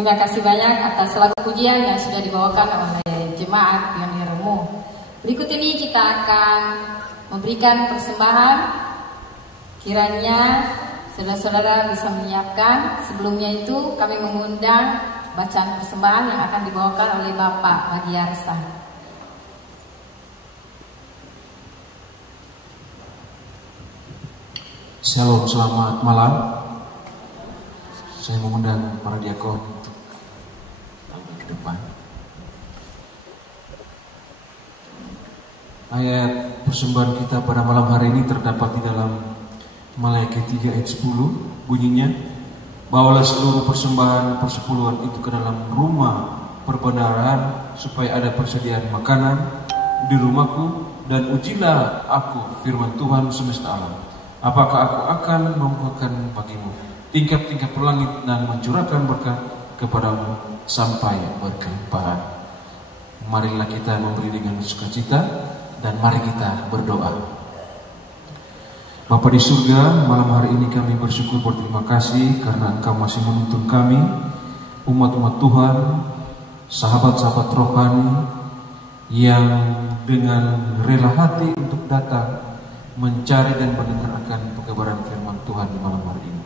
Terima kasih banyak atas lagu pujian yang sudah dibawakan oleh jemaat Pionirmu. Berikut ini kita akan memberikan persembahan. Kiranya saudara-saudara bisa menyiapkan. Sebelumnya itu kami mengundang bacaan persembahan yang akan dibawakan oleh Bapak Magiarsa. Shalom, selamat malam. Saya mengundang para diakon untuk tampil ke depan. Ayat persembahan kita pada malam hari ini terdapat di dalam Maleakhi 3 ayat 10. Bunyinya, bawalah seluruh persembahan persepuluhan itu ke dalam rumah perbendaharaan supaya ada persediaan makanan di rumahku, dan ujilah aku firman Tuhan semesta alam. Apakah aku akan membukakan bagimu tingkap-tingkap langit dan mencurahkan berkat kepadamu sampai berkelimpahan. Marilah kita memberi dengan sukacita dan mari kita berdoa. Bapa di surga, malam hari ini kami bersyukur berterima kasih karena Engkau masih menuntun kami, umat-umat Tuhan, sahabat-sahabat rohani yang dengan rela hati untuk datang mencari dan mendengarkan pekabaran firman Tuhan di malam hari ini.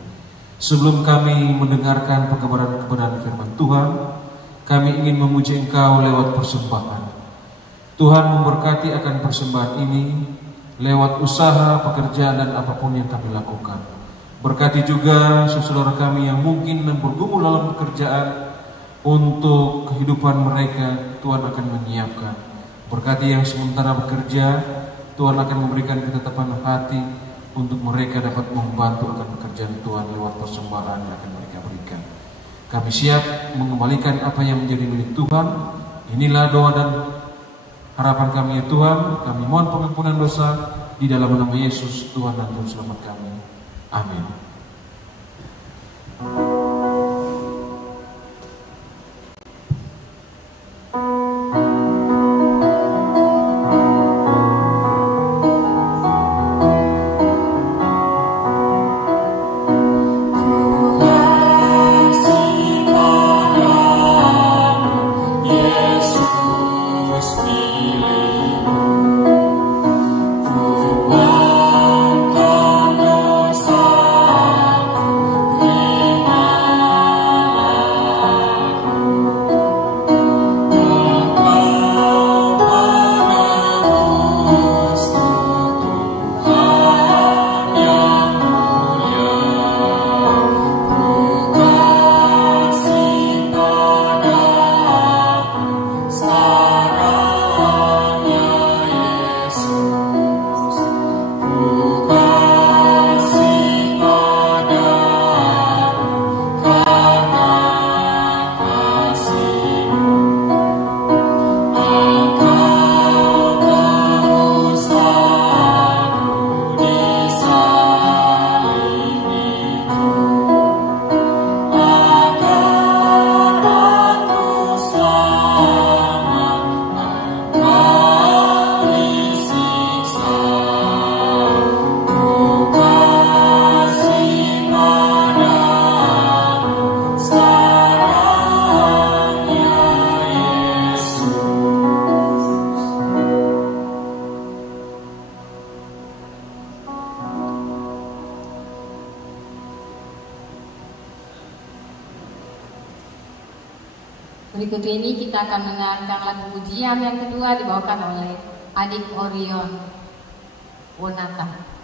Sebelum kami mendengarkan pekabaran firman Tuhan, kami ingin memuji Engkau lewat persembahan. Tuhan memberkati akan persembahan ini lewat usaha, pekerjaan dan apapun yang kami lakukan. Berkati juga saudara kami yang mungkin bergumul dalam pekerjaan, untuk kehidupan mereka Tuhan akan menyiapkan. Berkati yang sementara bekerja, Tuhan akan memberikan ketetapan hati untuk mereka dapat membantu akan pekerjaan Tuhan lewat persembahan yang akan mereka berikan. Kami siap mengembalikan apa yang menjadi milik Tuhan. Inilah doa dan harapan kami ya Tuhan. Kami mohon pengampunan dosa di dalam nama Yesus Tuhan dan Juru Selamat kami. Amin. Berikut ini kita akan mendengarkan lagu pujian yang kedua dibawakan oleh Adik Orion Wonata.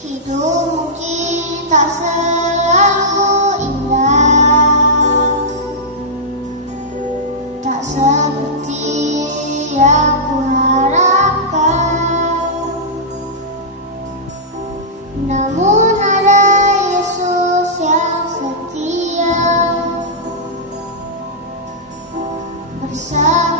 Hidup mungkin tak selalu indah, tak seperti yang kuharapkan. Namun ada Yesus yang setia bersama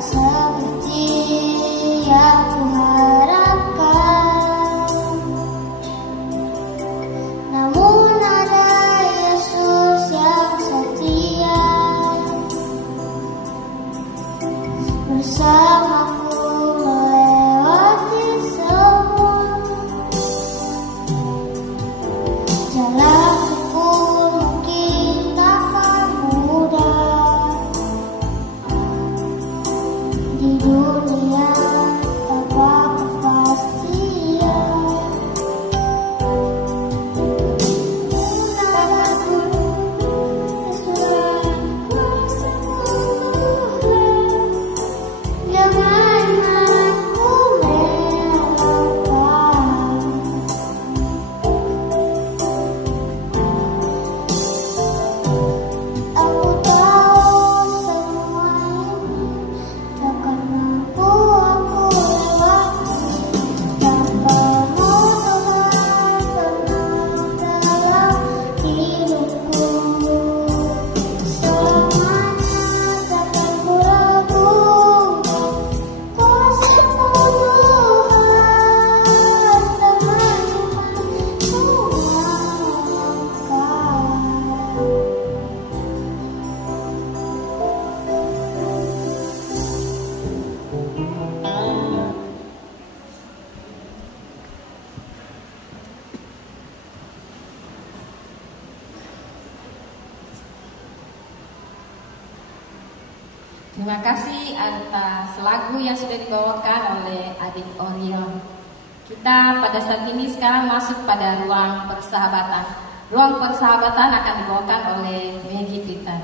seperti yang kuharapkan, namun ada Yesus yang setia bersamaku melewati semua. Jalanku pun mungkin takkan mudah di dunia tanpa kepastian. Namun Tuhan kuasa Tuhan, jangan aku melewatkan. Aku tahu semua ini takkan mampu aku lewati tanpamu Tuhan pernah dalam hidupku. Selamanya takkan ku ragukan kuasa-Mu Tuhan, teman-teman semua langkah. Terima kasih atas lagu yang sudah dibawakan oleh adik Orion. Kita pada saat ini sekarang masuk pada ruang persahabatan. Ruang persahabatan akan dibawakan oleh Maggie Peter.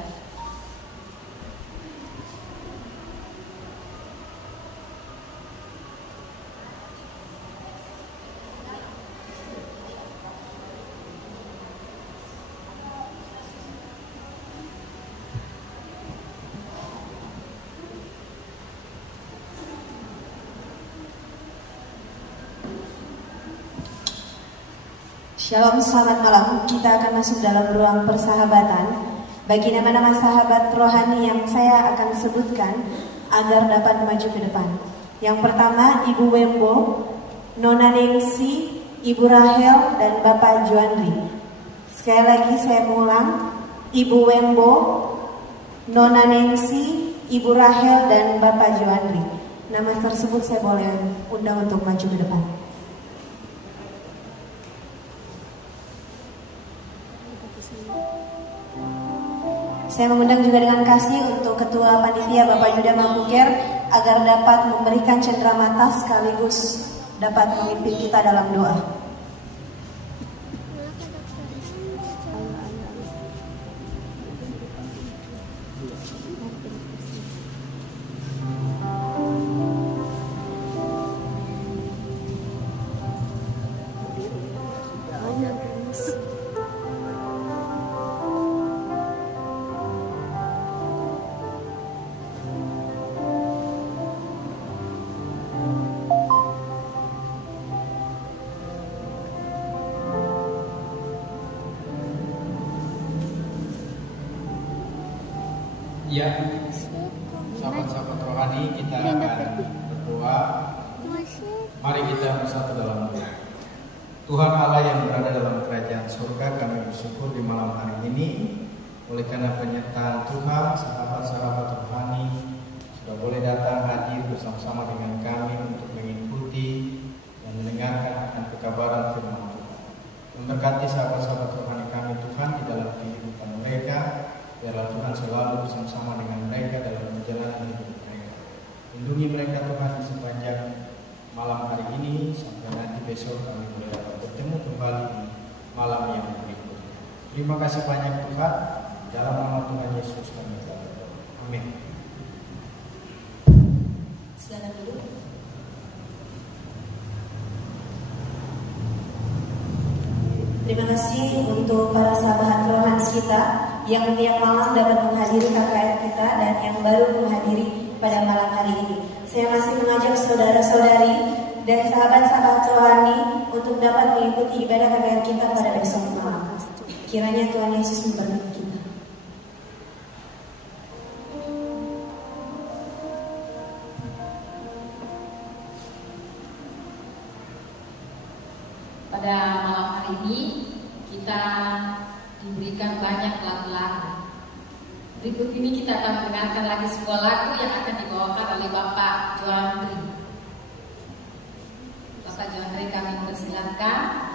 Shalom, selamat malam. Kita akan masuk dalam ruang persahabatan. Bagi nama-nama sahabat rohani yang saya akan sebutkan agar dapat maju ke depan. Yang pertama, Ibu Wembo, Nona Nengsi, Ibu Rahel, dan Bapak Juandri. Sekali lagi saya mengulang, Ibu Wembo, Nona Nengsi, Ibu Rahel, dan Bapak Juandri. Nama tersebut saya boleh undang untuk maju ke depan. Saya mengundang juga dengan kasih untuk Ketua Panitia Bapak Yuda Mampuker agar dapat memberikan cenderamata sekaligus dapat memimpin kita dalam doa. Ya, sahabat-sahabat rohani, kita akan berdoa. Mari kita bersatu dalam doa. Tuhan Allah yang berada dalam kerajaan surga, kami bersyukur di malam hari ini oleh karena penyertaan Tuhan, sahabat-sahabat rohani sudah boleh datang hadir bersama-sama dengan kami untuk mengikuti dan mendengarkan akan kekabaran firman Tuhan. Memberkati sahabat-sahabat rohani kami Tuhan di dalam kehidupan mereka. Biarlah Tuhan selalu bersama-sama dengan mereka dalam perjalanan hidup mereka. Lindungi mereka Tuhan di sepanjang malam hari ini sampai nanti besok kami boleh dapat bertemu kembali di malam yang berikutnya. Terima kasih banyak Tuhan. Dalam nama Tuhan Yesus kami telah berdoa. Amin. Silakan duduk. Terima kasih untuk para sahabat rohani kita yang tiap malam dapat menghadiri KKR kita dan yang baru menghadiri pada malam hari ini. Saya masih mengajak saudara-saudari dan sahabat-sahabat rohani untuk dapat mengikuti ibadah KKR kita pada besok malam. Kiranya Tuhan Yesus memberkati kita. pada malam hari ini kita diberikan banyak lagu-lagu. Berikut ini kita akan mendengarkan lagi sebuah lagu yang akan dibawakan oleh Bapak Joandri. Bapak Joandri kami persilakan.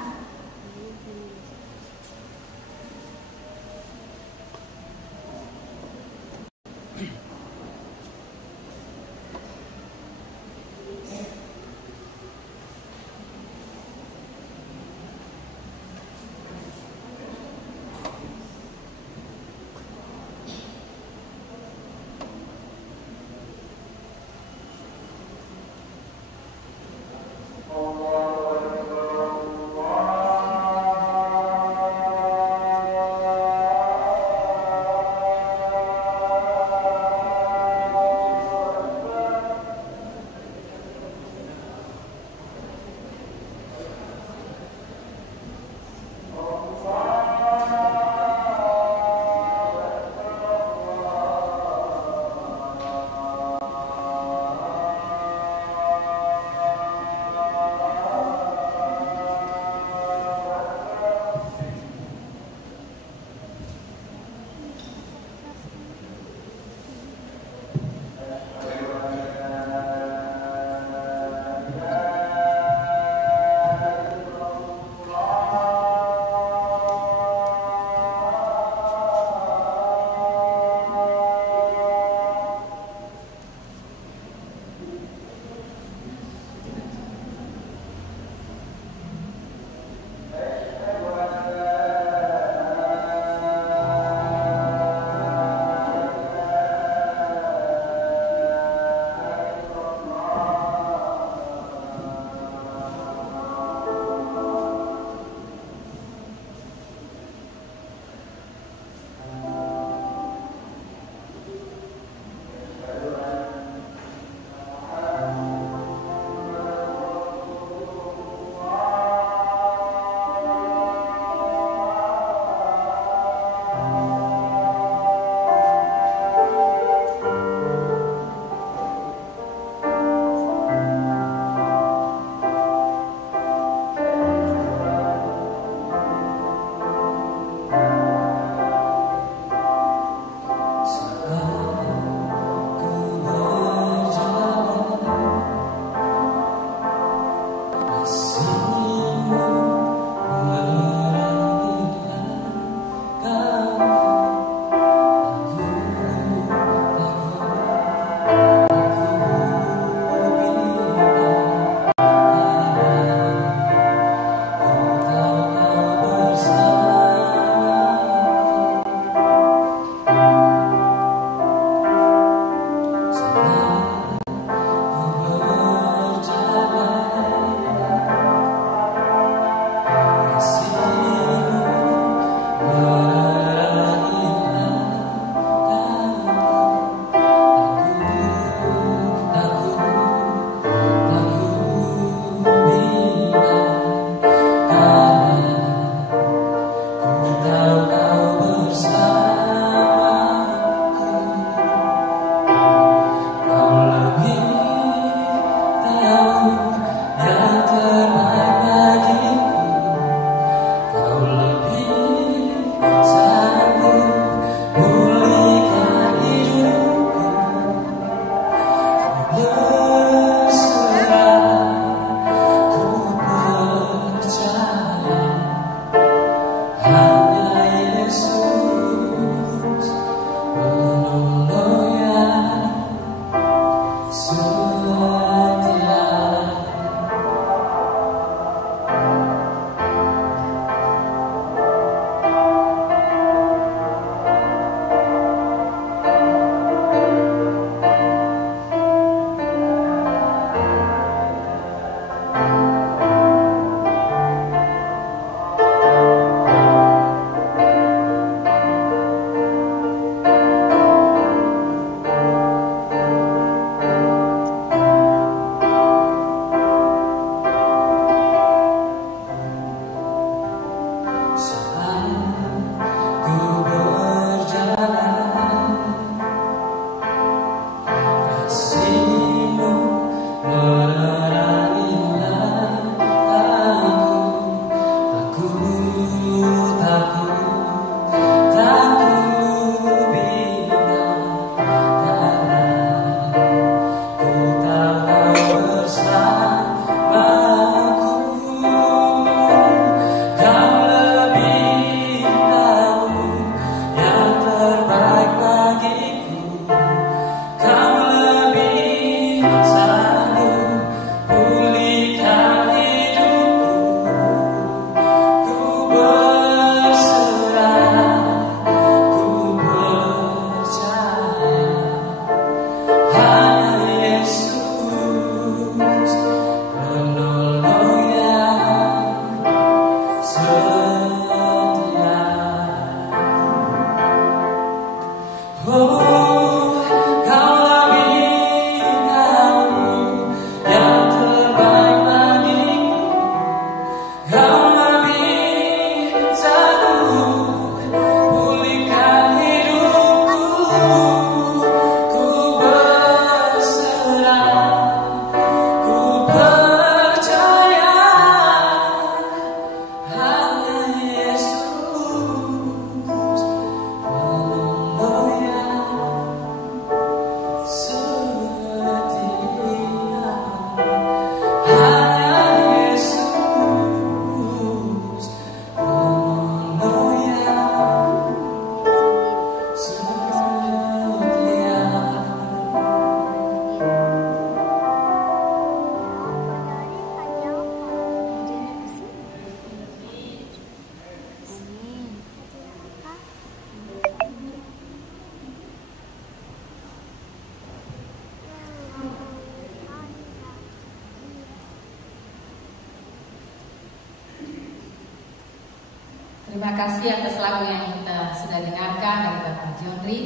Terima kasih atas lagu yang kita sudah dengarkan dari Bapak Jonri.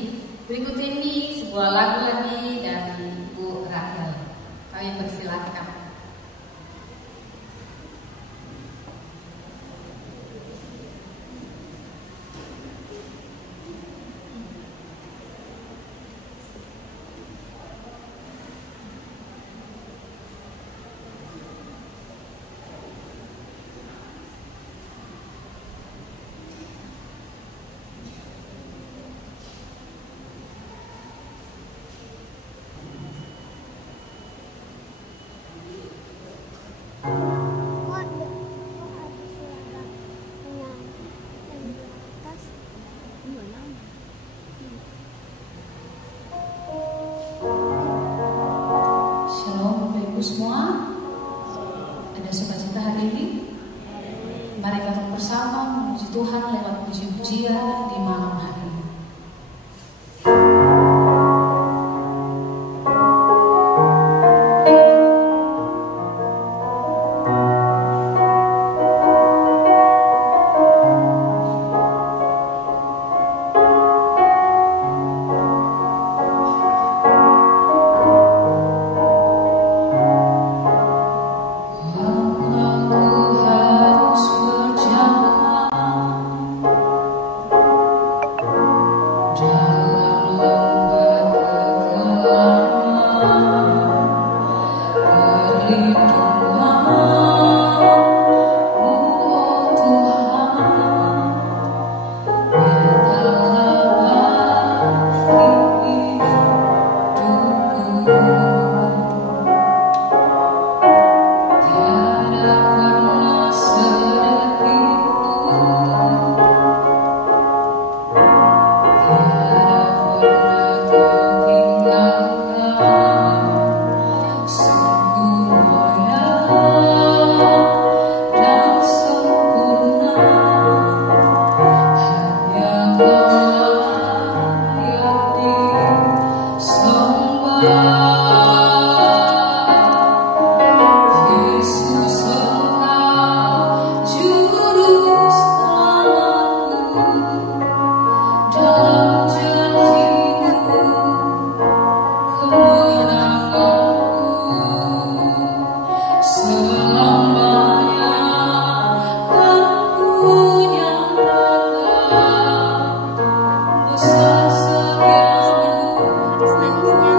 Berikut ini sebuah lagu lagi dari Ibu Rahel. Kami persilahkan. Shalom Bapak Ibu semua. Ada sukacita hari ini. Mari kita bersama memuji Tuhan lewat puji-pujian di malam hari ini. Aku harus berjalan Selanjutnya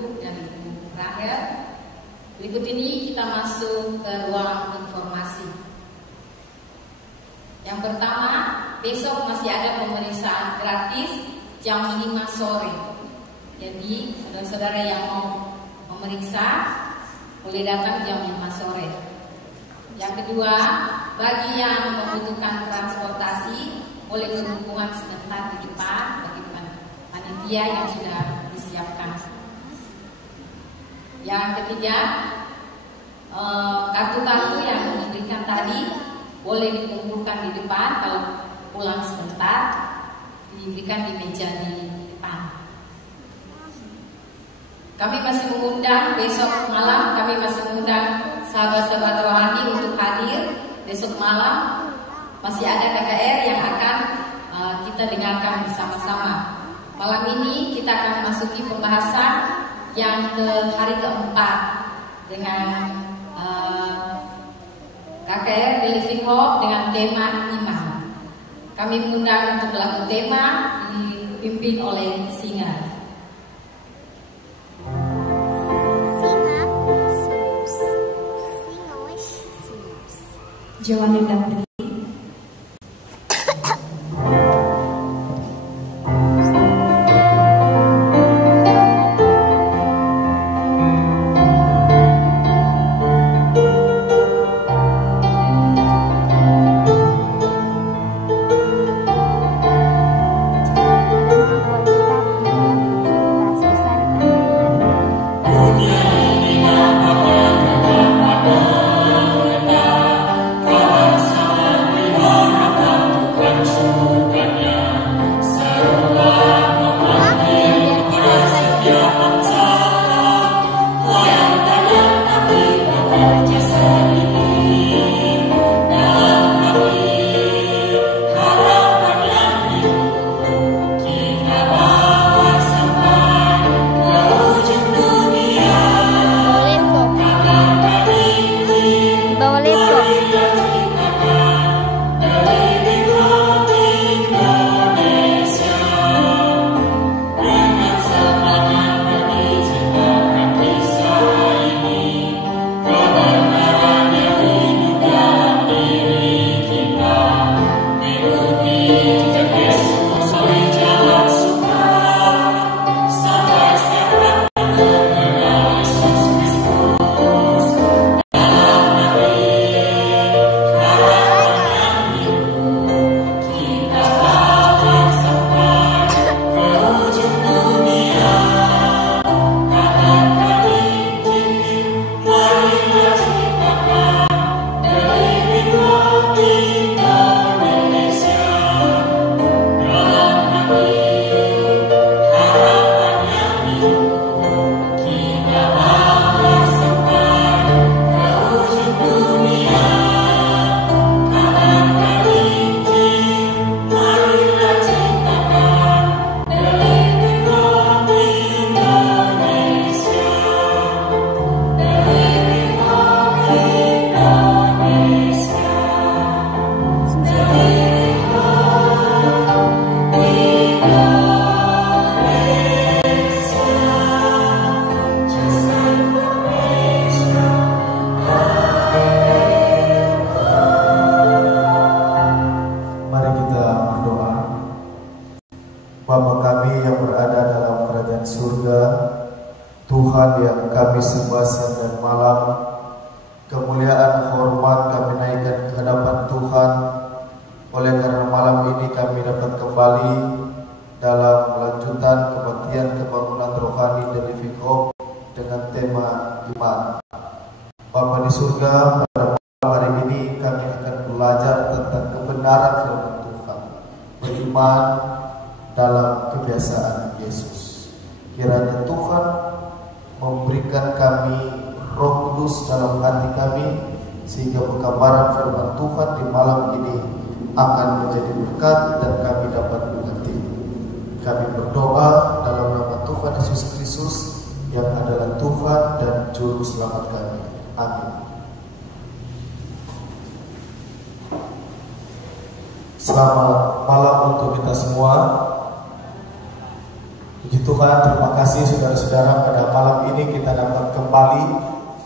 Agung dan Ibu Rahel. Berikut ini kita masuk ke ruang informasi. Yang pertama, besok masih ada pemeriksaan gratis jam 5 sore. Jadi saudara-saudara yang mau memeriksa boleh datang jam 5 sore. Yang kedua, bagi yang membutuhkan transportasi boleh berhubungan sebentar di depan bagi panitia yang sudah disiapkan. Yang ketiga, kartu-kartu yang diberikan tadi boleh dikumpulkan di depan. Kalau pulang sebentar diberikan di meja di depan. Kami masih mengundang besok malam, kami masih mengundang sahabat-sahabat rohani untuk hadir besok malam. Masih ada KKR yang akan kita dengarkan bersama-sama. Malam ini kita akan masuki pembahasan yang ke hari keempat dengan KKR The Living Hope dengan tema iman. Kami mengundang untuk lagu tema dipimpin oleh Singa. Jangan hendak berdiri. Bapa kami yang berada dalam kerajaan surga, Tuhan yang kami sembah siang dan malam, kemuliaan hormat kami naikkan ke hadapan Tuhan. Oleh karena malam ini kami dapat kembali dalam lanjutan kebaktian kebangunan rohani The Living Hope dengan tema iman. Bapa di surga, pada malam hari ini kami akan belajar tentang kebenaran firman Tuhan, beriman dalam kebiasaan Yesus. Kiranya Tuhan memberikan kami Roh Kudus dalam hati kami, sehingga penggambaran firman Tuhan di malam ini akan menjadi berkat dan kami dapat mengerti. Kami berdoa dalam nama Tuhan Yesus Kristus yang adalah Tuhan dan Juru Selamat kami. Amin. Selamat malam untuk kita semua. Puji Tuhan, terima kasih saudara-saudara, pada malam ini kita dapat kembali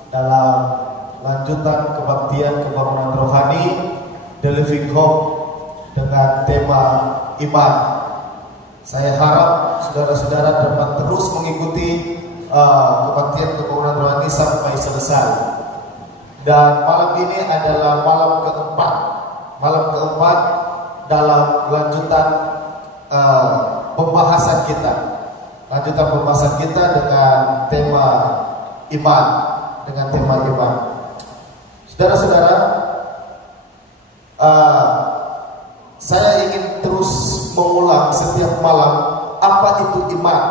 dalam lanjutan kebaktian kebangunan rohani The Living Hope dengan tema iman. Saya harap saudara-saudara dapat terus mengikuti kebaktian kebangunan rohani sampai selesai. Dan malam ini adalah malam keempat dalam lanjutan pembahasan kita. Lanjutan pembahasan kita dengan tema iman, Saudara-saudara, saya ingin terus mengulang setiap malam apa itu iman,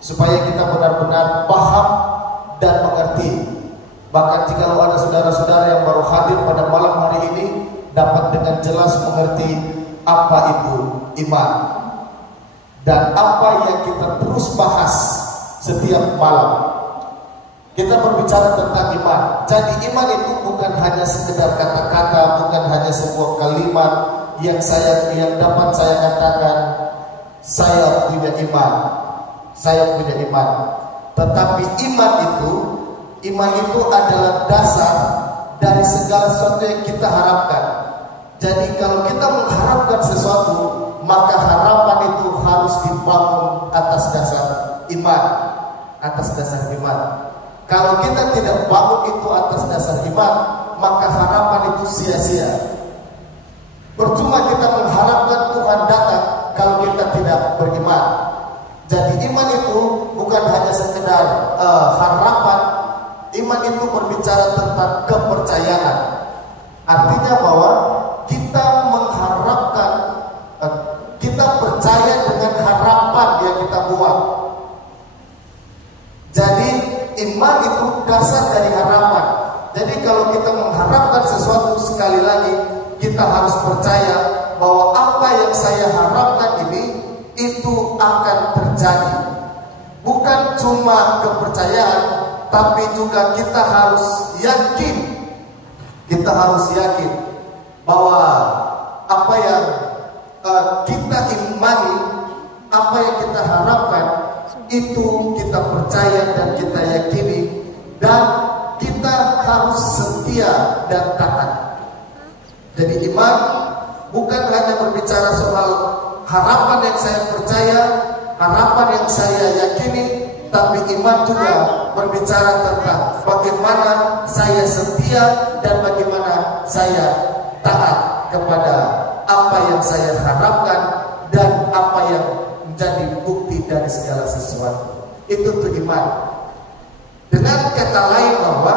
supaya kita benar-benar paham dan mengerti. Bahkan jika ada saudara-saudara yang baru hadir pada malam hari ini, dapat dengan jelas mengerti apa itu iman dan apa yang kita terus bahas setiap malam. Kita berbicara tentang iman. Jadi iman itu bukan hanya sekedar kata-kata, bukan hanya sebuah kalimat yang dapat saya katakan saya punya iman. Tetapi iman itu adalah dasar dari segala sesuatu yang kita harapkan. Jadi kalau kita mengharapkan sesuatu, maka harapan itu harus dibangun atas dasar iman. Kalau kita tidak bangun itu atas dasar iman, maka harapan itu sia-sia. Percuma kita mengharapkan Tuhan datang kalau kita tidak beriman. Jadi iman itu bukan hanya sekedar harapan. Iman itu berbicara tentang kepercayaan. Artinya bahwa kita mengharapkan, kita percaya dengan harapan yang kita buat. Jadi iman itu dasar dari harapan. Jadi kalau kita mengharapkan sesuatu, sekali lagi kita harus percaya bahwa apa yang saya harapkan ini itu akan terjadi. Bukan cuma kepercayaan, tapi juga kita harus yakin. Kita harus yakin bahwa apa yang kita imani, apa yang kita harapkan, itu kita percaya dan kita yakini, dan kita harus setia dan taat. Jadi iman bukan hanya berbicara soal harapan yang saya percaya, harapan yang saya yakini, tapi iman juga berbicara tentang bagaimana saya setia dan bagaimana saya taat kepada apa yang saya harapkan dan apa yang menjadi bukti dari segala sesuatu. Itu tuh iman. Dengan kata lain bahwa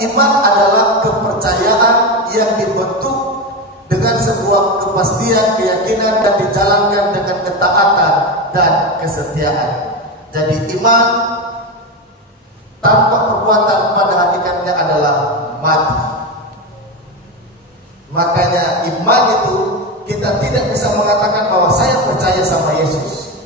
iman adalah kepercayaan yang dibentuk dengan sebuah kepastian, keyakinan, dan dijalankan dengan ketaatan dan kesetiaan. Jadi iman tanpa perbuatan pada hakikatnya adalah mati. Makanya iman itu kita tidak bisa mengatakan bahwa saya percaya sama Yesus,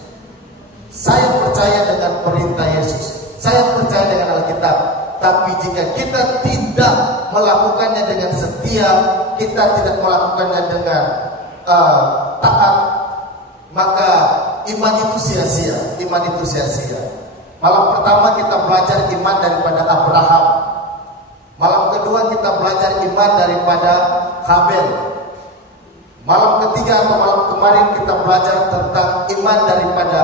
saya percaya dengan perintah Yesus, saya percaya dengan Alkitab. Tapi jika kita tidak melakukannya dengan setia, kita tidak melakukannya dengan taat, maka iman itu sia-sia. Malam pertama kita belajar iman daripada Abraham. Malam kedua kita belajar iman daripada Habel. Malam ketiga atau malam kemarin kita belajar tentang iman daripada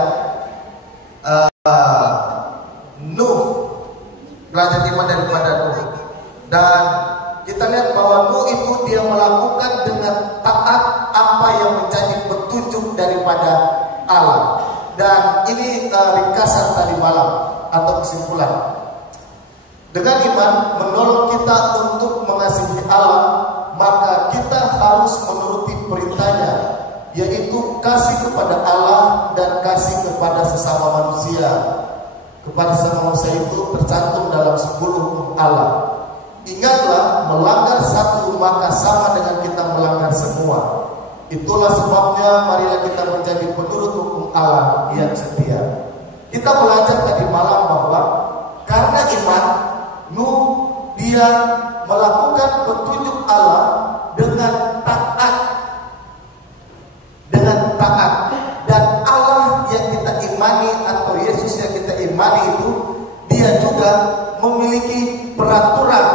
Nuh. Belajar iman daripada Nuh. Dan kita lihat bahwa Nuh itu dia melakukan dengan taat apa yang menjadi petunjuk daripada Allah. Dan ini ringkasan tadi malam atau kesimpulan. Dengan iman menolong kita untuk mengasihi Allah, maka kita harus menuruti perintahnya, yaitu kasih kepada Allah dan kasih kepada sesama manusia. Kepada sesama manusia itu tercantum dalam 10 hukum Allah. Ingatlah, melanggar satu maka sama dengan kita melanggar semua. Itulah sebabnya marilah kita menjadi penurut hukum Allah yang setia. Kita belajar tadi malam bahwa karena iman, Nuh dia melakukan petunjuk Allah dengan taat. Dan Allah yang mengimani itu, dia juga memiliki peraturan,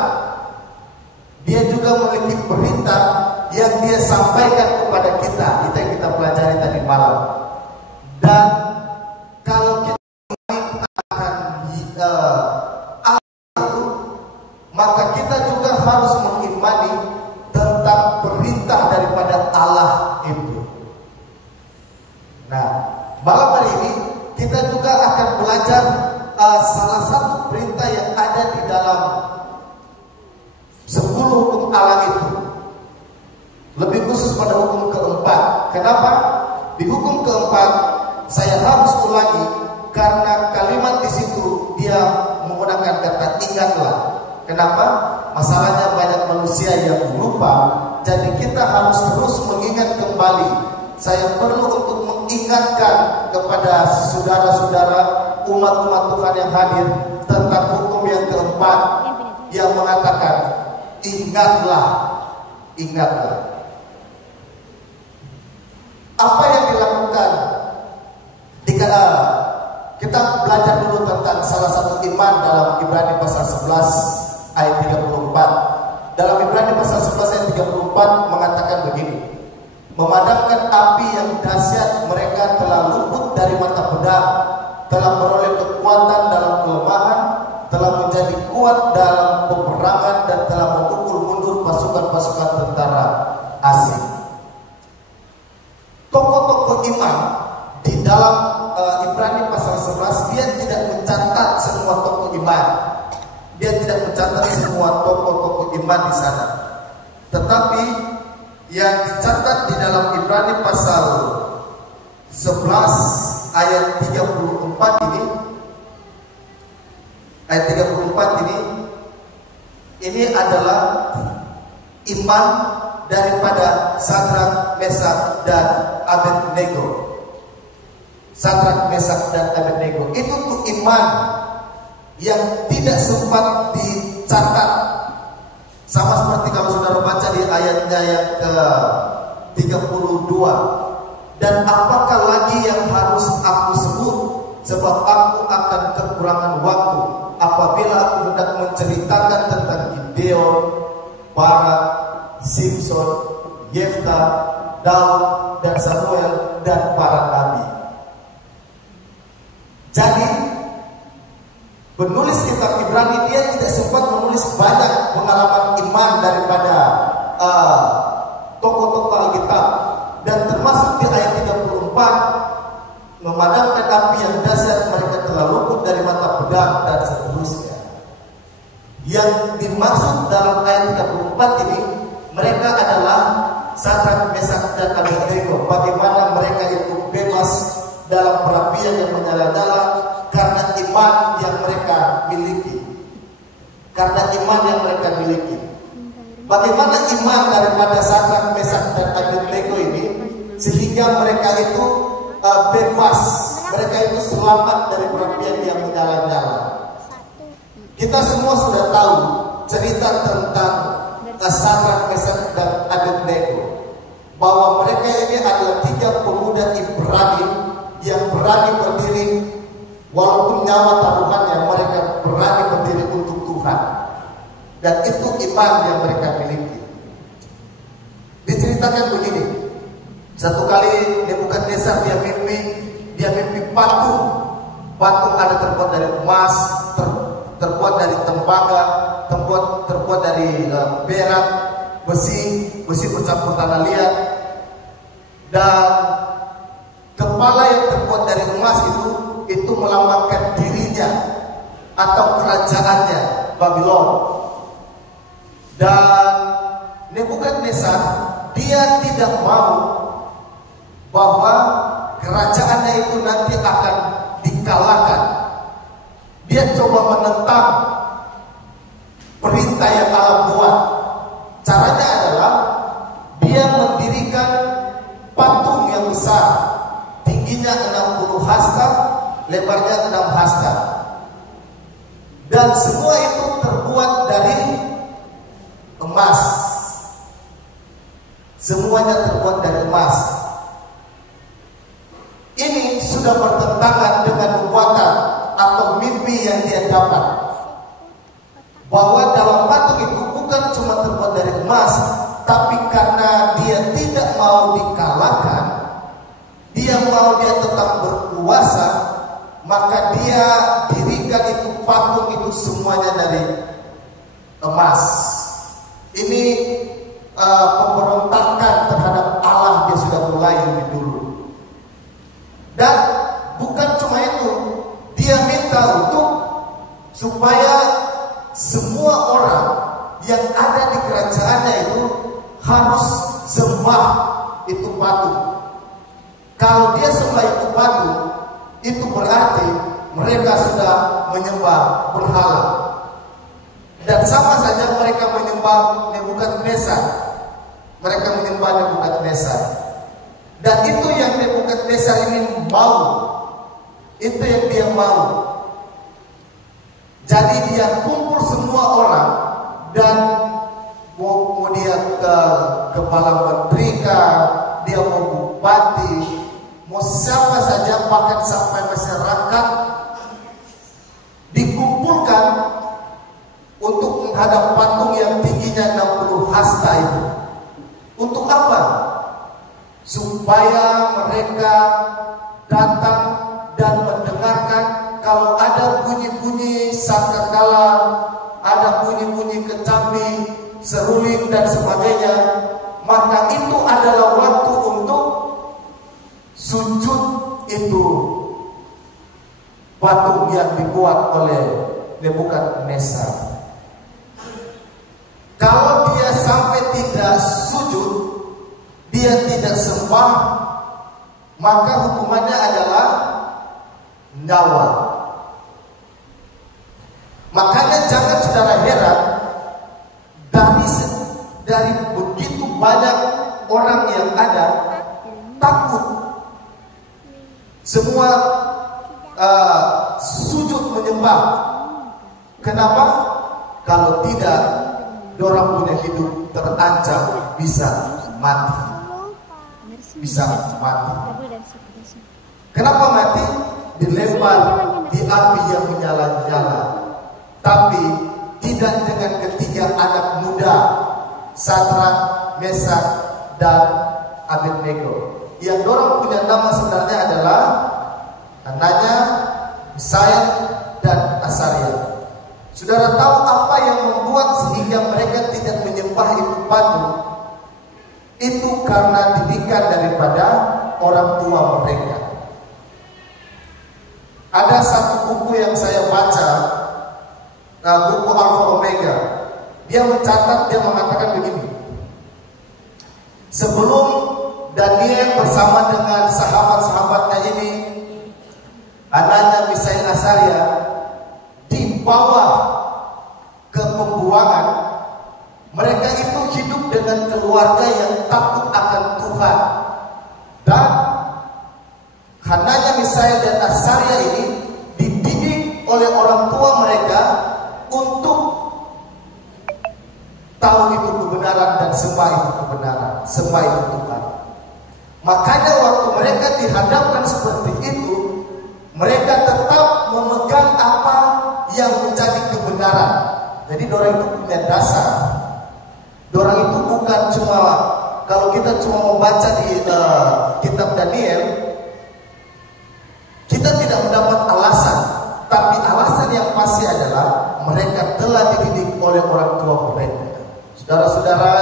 dia juga memiliki perintah yang dia sampaikan kepada kita, itu yang kita pelajari tadi malam. Dan kalau kita akan Allah itu, maka kita juga harus mengimani tentang perintah daripada Allah itu. Nah, malam hari ini kita juga akan belajar salah satu perintah yang ada di dalam 10 hukum Allah itu. Lebih khusus pada hukum keempat. Kenapa? Di hukum keempat saya harus ulangi karena kalimat di situ dia menggunakan kata ingatlah. Kenapa? Masalahnya banyak manusia yang lupa. Jadi kita harus terus mengingat kembali. Saya perlu untuk mengingatkan kepada saudara-saudara umat-umat Tuhan yang hadir tentang hukum yang keempat yang mengatakan ingatlah, ingatlah. Apa yang dilakukan? Kita belajar dulu tentang salah satu iman dalam Ibrani pasal 11 ayat 34. Dalam Ibrani pasal 11 ayat 34 mengatakan begini: memadamkan api yang dahsyat, mereka telah luput dari mata pedang, telah beroleh kekuatan dalam kelemahan, telah menjadi kuat dalam peperangan, dan telah memukul mundur pasukan-pasukan tentara asing. Tokoh-tokoh iman di dalam Ibrani pasal 11 dia tidak mencatat semua tokoh iman. Dia tidak mencatat semua tokoh-tokoh iman di sana. Tetapi yang dicatat di dalam Ibrani pasal 11 ayat 34 ini, ayat 34 ini adalah iman daripada Sadrak, Mesak, dan Abednego. Sadrak, Mesak, dan Abednego itu tuh iman yang tidak sempat dicatat. Sama seperti kalau saudara baca di ayatnya yang ke-32. Dan apakah lagi yang harus aku sebut? Sebab aku akan kekurangan waktu apabila aku hendak menceritakan tentang Gideon, Barak, Simpson, Yefta, Daud, dan Samuel, dan para nabi. Jadi penulis kitab Ibrani dia tidak sempat menulis banyak pengalaman iman daripada tokoh-tokoh Alkitab, dan termasuk di ayat 34 memadamkan api yang dahsyat, mereka telah luput dari mata pedang, dan seterusnya. Yang dimaksud dalam ayat 34 ini mereka adalah Sadrak, Mesak, dan Abednego. Bagaimana mereka itu bebas dalam perapian yang menyala-nyala karena iman yang mereka miliki. Karena iman yang mereka miliki. Bagaimana iman daripada Sadrak, Mesak, dan Abednego ini sehingga mereka itu bebas, mereka itu selamat dari perapian yang menyala-nyala. Kita semua sudah tahu cerita tentang Sadrak, Mesak, dan Abednego, bahwa mereka ini adalah 3 pemuda Ibrani yang berani berdiri walaupun nyawa taruhannya, mereka berani berdiri untuk Tuhan. Dan itu iman yang mereka miliki. Diceritakan begini, satu kali Nebukadnezar dia mimpi patung. Patung ada terbuat dari emas, terbuat dari tembaga, terbuat dari perak, besi bercampur tanah liat, dan kepala yang terbuat dari emas itu melambangkan dirinya atau kerajaannya Babylon. Dan Nebukadnezar dia tidak mau bahwa kerajaannya itu nanti akan dikalahkan. Dia coba menentang perintah yang Allah buat. Caranya adalah dia mendirikan patung yang besar, tingginya 60 hasta, lebarnya 6 hasta. Dan semua itu terbuat dari emas. Semuanya terbuat dari emas. Ini sudah bertentangan dengan nubuatan atau yang dia dapat, bahwa dalam patung itu bukan cuma terbuat dari emas, tapi karena dia tidak mau dikalahkan, dia mau dia tetap berkuasa, maka dia dirikan itu patung itu semuanya dari emas. Ini pemberontakan terhadap Allah dia sudah mulai lebih dulu. Dan bukan cuma itu, dia minta untuk supaya semua orang yang ada di kerajaannya itu harus sembah itu patung. Kalau dia sembah itu patung, itu berarti mereka sudah menyembah berhala. Dan sama saja mereka menyembah Nebukadnezar. Mereka menyembah Nebukadnezar. Dan itu yang Nebukadnezar ini mau. Itu yang dia mau. Jadi dia kumpul semua orang dan mau dia ke kepala menteri, dia mau bupati, mau siapa saja, bahkan sampai masyarakat dikumpulkan untuk menghadap patung yang tingginya 60 hasta itu. Untuk apa? Supaya mereka datang dan mendengarkan kalau ada bunyi-bunyi sangkakala, ada bunyi-bunyi kecapi, seruling dan sebagainya, maka itu adalah waktu untuk sujud itu patung yang dibuat oleh Nebukadnezar. Kalau dia sampai tidak sujud, dia tidak sembah, maka hukumannya adalah nyawa. Makanya jangan saudara heran, dari begitu banyak orang yang ada takut semua sujud menyembah. Kenapa? Kalau tidak, dorang punya hidup terancam, bisa mati. Bisa mati. Kenapa mati? Dilempar di api yang menyala-nyala. Tapi tidak dengan ketiga anak muda, Sadrak, Mesak, dan Abednego. Yang dorang punya nama sebenarnya adalah anaknya Misael dan Azaria. Saudara tahu apa yang membuat sehingga mereka tidak menyembah itu patung? Itu karena didikan daripada orang tua mereka. Ada satu buku yang saya baca, buku Alpha Omega. Dia mencatat, dia mengatakan begini: sebelum Daniel bersama dengan sahabat-sahabatnya ini, anaknya Misael Azaria, dibawa ke pembuangan, mereka itu hidup dengan keluarga yang takut akan Tuhan. Dan anaknya Misael dan Azaria ini dididik oleh orang tua mereka untuk tahu itu kebenaran dan sembah itu kebenaran, sembah itu Tuhan. Makanya waktu mereka dihadapkan seperti itu, mereka tetap memegang apa yang menjadi kebenaran. Jadi dorang itu punya dasar. Dorang itu bukan cuma, kalau kita cuma membaca di kitab Daniel, kita tidak mendapat alasan. Tapi alasan yang pasti adalah mereka telah dididik oleh orang tua mereka. Saudara-saudara,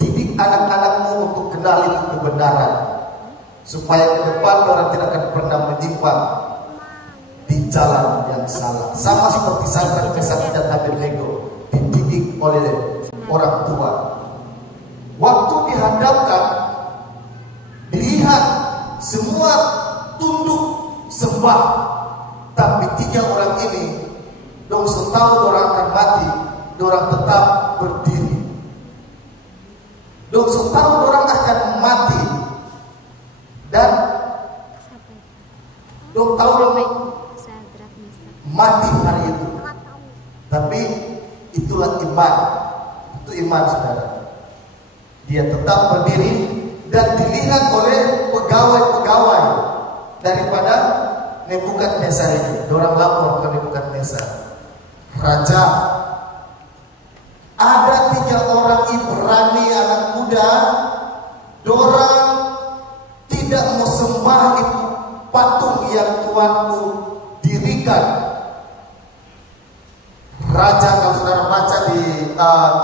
didik anak-anakmu untuk kenal itu kebenaran, supaya ke depan orang tidak akan pernah menyimpang di jalan yang salah. Sama seperti Sadrak, Mesak, dan Abednego dididik oleh orang tua. Waktu dihadapkan, dilihat semua tunduk sembah, tapi 3 orang ini dong setahu orang akan mati, dorang tetap berdiri. Dong setahu orang akan mati, dan dong tahu mati hari itu. Tapi itulah iman. Itu iman, saudara. Dia tetap berdiri dan dilihat oleh pegawai-pegawai daripada Nebukadnezar ini. Dorang lapor ke Nebukadnezar, raja, ada 3 orang Ibrani anak muda, dorang tidak mau sembah di patung yang tuanku dirikan. Raja, kalau saudara baca di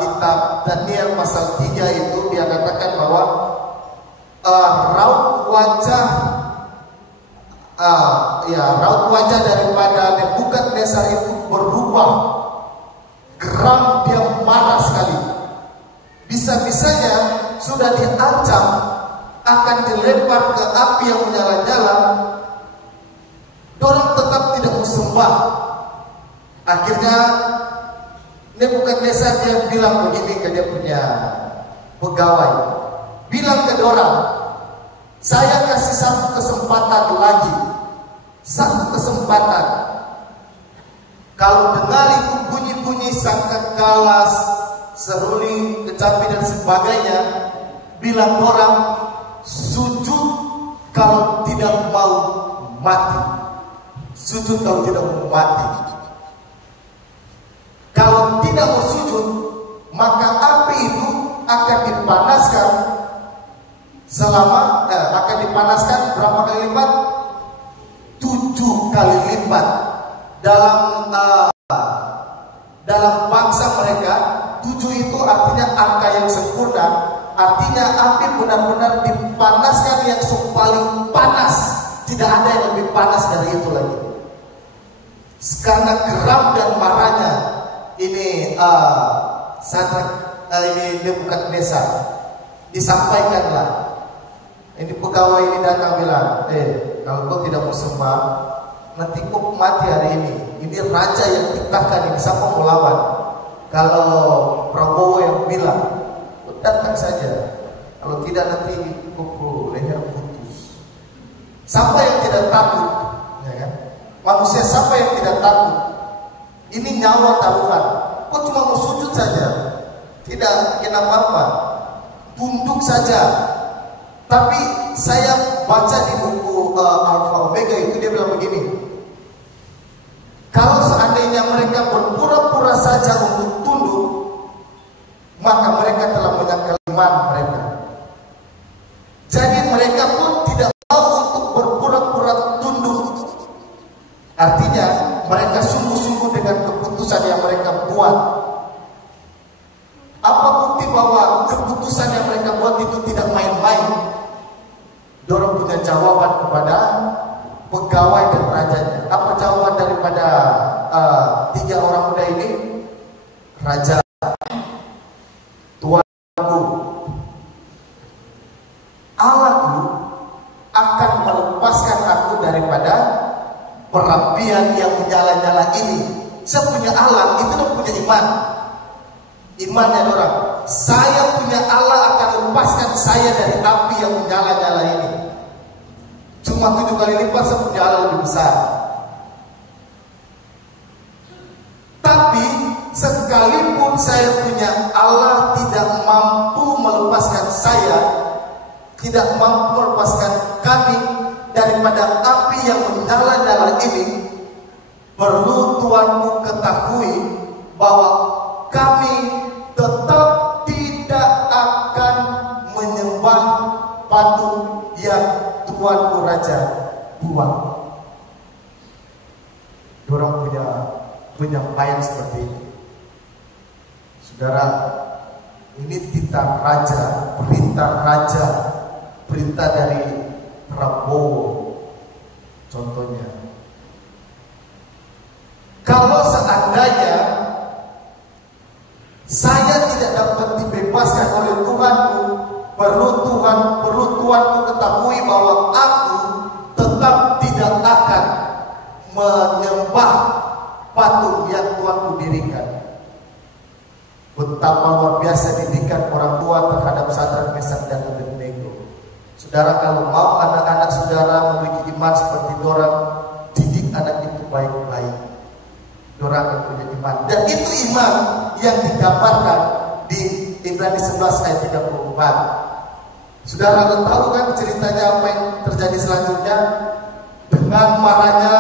kitab Daniel pasal 3 itu, dia katakan bahwa raut wajah daripada Nebukadnezar itu berubah. Geram, dia marah sekali. Bisa-bisanya sudah diancam akan dilempar ke api yang menyala-nyala. Dorang tetap tidak mau sembah. Akhirnya Nebukadnezar dia bilang begini ke dia punya pegawai, bilang ke dorang, saya kasih 1 kesempatan lagi, 1 kesempatan. Kalau dengar itu bunyi-bunyi sangkakala, seruling, kecapi dan sebagainya, bilang orang sujud kalau tidak mau mati. Sujud kalau tidak mau mati. Kalau tidak mau sujud, maka api itu akan dipanaskan akan dipanaskan berapa kali lipat? 7 kali lipat. Dalam bangsa mereka, 7 itu artinya angka yang sempurna. Artinya api benar-benar dipanaskan yang paling panas. Tidak ada yang lebih panas dari itu lagi. Karena geram dan marahnya ini ini Nebukadnezar, disampaikanlah. Ini pegawai ini datang bilang, kalau kau tidak mau sembah, nanti kau mati hari ini. Ini raja yang diktakan ini, siapa mau lawan? Kalau Prabowo yang bilang, datang saja. Kalau tidak nanti kau leher putus. Siapa yang tidak takut? Ya kan? Manusia siapa yang tidak takut? Ini nyawa taruhan. Kau cuma mau sujud saja, tidak bikin apa-apa, tunduk saja. Tapi saya baca di buku Alpha Omega itu, dia bilang begini, kalau seandainya mereka berpura-pura saja untuk tunduk, maka mereka telah menyangkal iman mereka. Jadi mereka pun tidak mau untuk berpura-pura tunduk. Artinya mereka sungguh-sungguh dengan keputusan yang mereka buat. Apa bukti bahwa keputusan yang mereka buat itu tidak main-main? Dorong punya jawaban kepada pegawai dan rajanya. Apa jawaban daripada 3 orang muda ini? Raja, tuanku, Allahku akan melepaskan aku daripada perapian yang menyala-nyala ini. Saya punya Allah, itu dong punya iman. Imannya orang, saya punya Allah akan lepaskan saya dari api yang menyala-nyala ini. Cuma 7 kali lipat, saya punya Allah lebih besar. Tapi sekalipun saya punya Allah tidak mampu melepaskan saya, tidak mampu melepaskan kami daripada api yang menyala-nyala ini, perlu tuanku ketahui bahwa kami tetap tidak akan menyembah patung yang tuanku raja buat. Dorang punya penyampaian seperti ini. Saudara, ini titah raja, perintah dari Prabowo. Contohnya, kalau seandainya saya tidak dapat dibebaskan oleh Tuhanku, perlu Tuhanku ketahui bahwa aku tetap tidak akan menyembah patung yang Tuhanku dirikan. Betapa luar biasa didikan orang tua terhadap Sadrak, Mesak dan Abednego. Saudara, kalau mau anak-anak saudara memiliki iman seperti dorang, didik anak itu baik-baik. Dorang akan punya iman. Dan itu iman yang digambarkan di Ibrani 11 ayat 34. Saudara tahu kan ceritanya apa yang terjadi selanjutnya? dengan marahnya,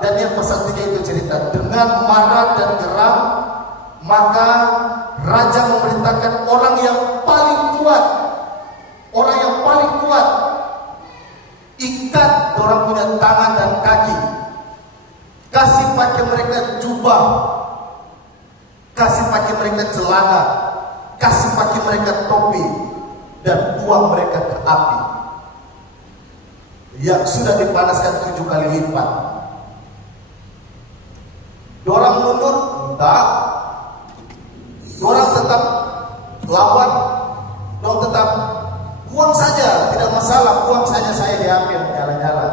dan yang pasal 3 itu cerita, dengan marah dan geram, maka raja memerintahkan orang yang paling kuat, ikat orang punya tangan dan kaki, kasih pakai mereka jubah, kasih pakai mereka celana, kasih pakai mereka topi, dan buang mereka ke api yang sudah dipanaskan 7 kali lipat. Dorang mundur? Enggak. Dorang tetap lawan, dorang tetap buang saja, tidak masalah, buang saja, saya diambil nyala-nyala.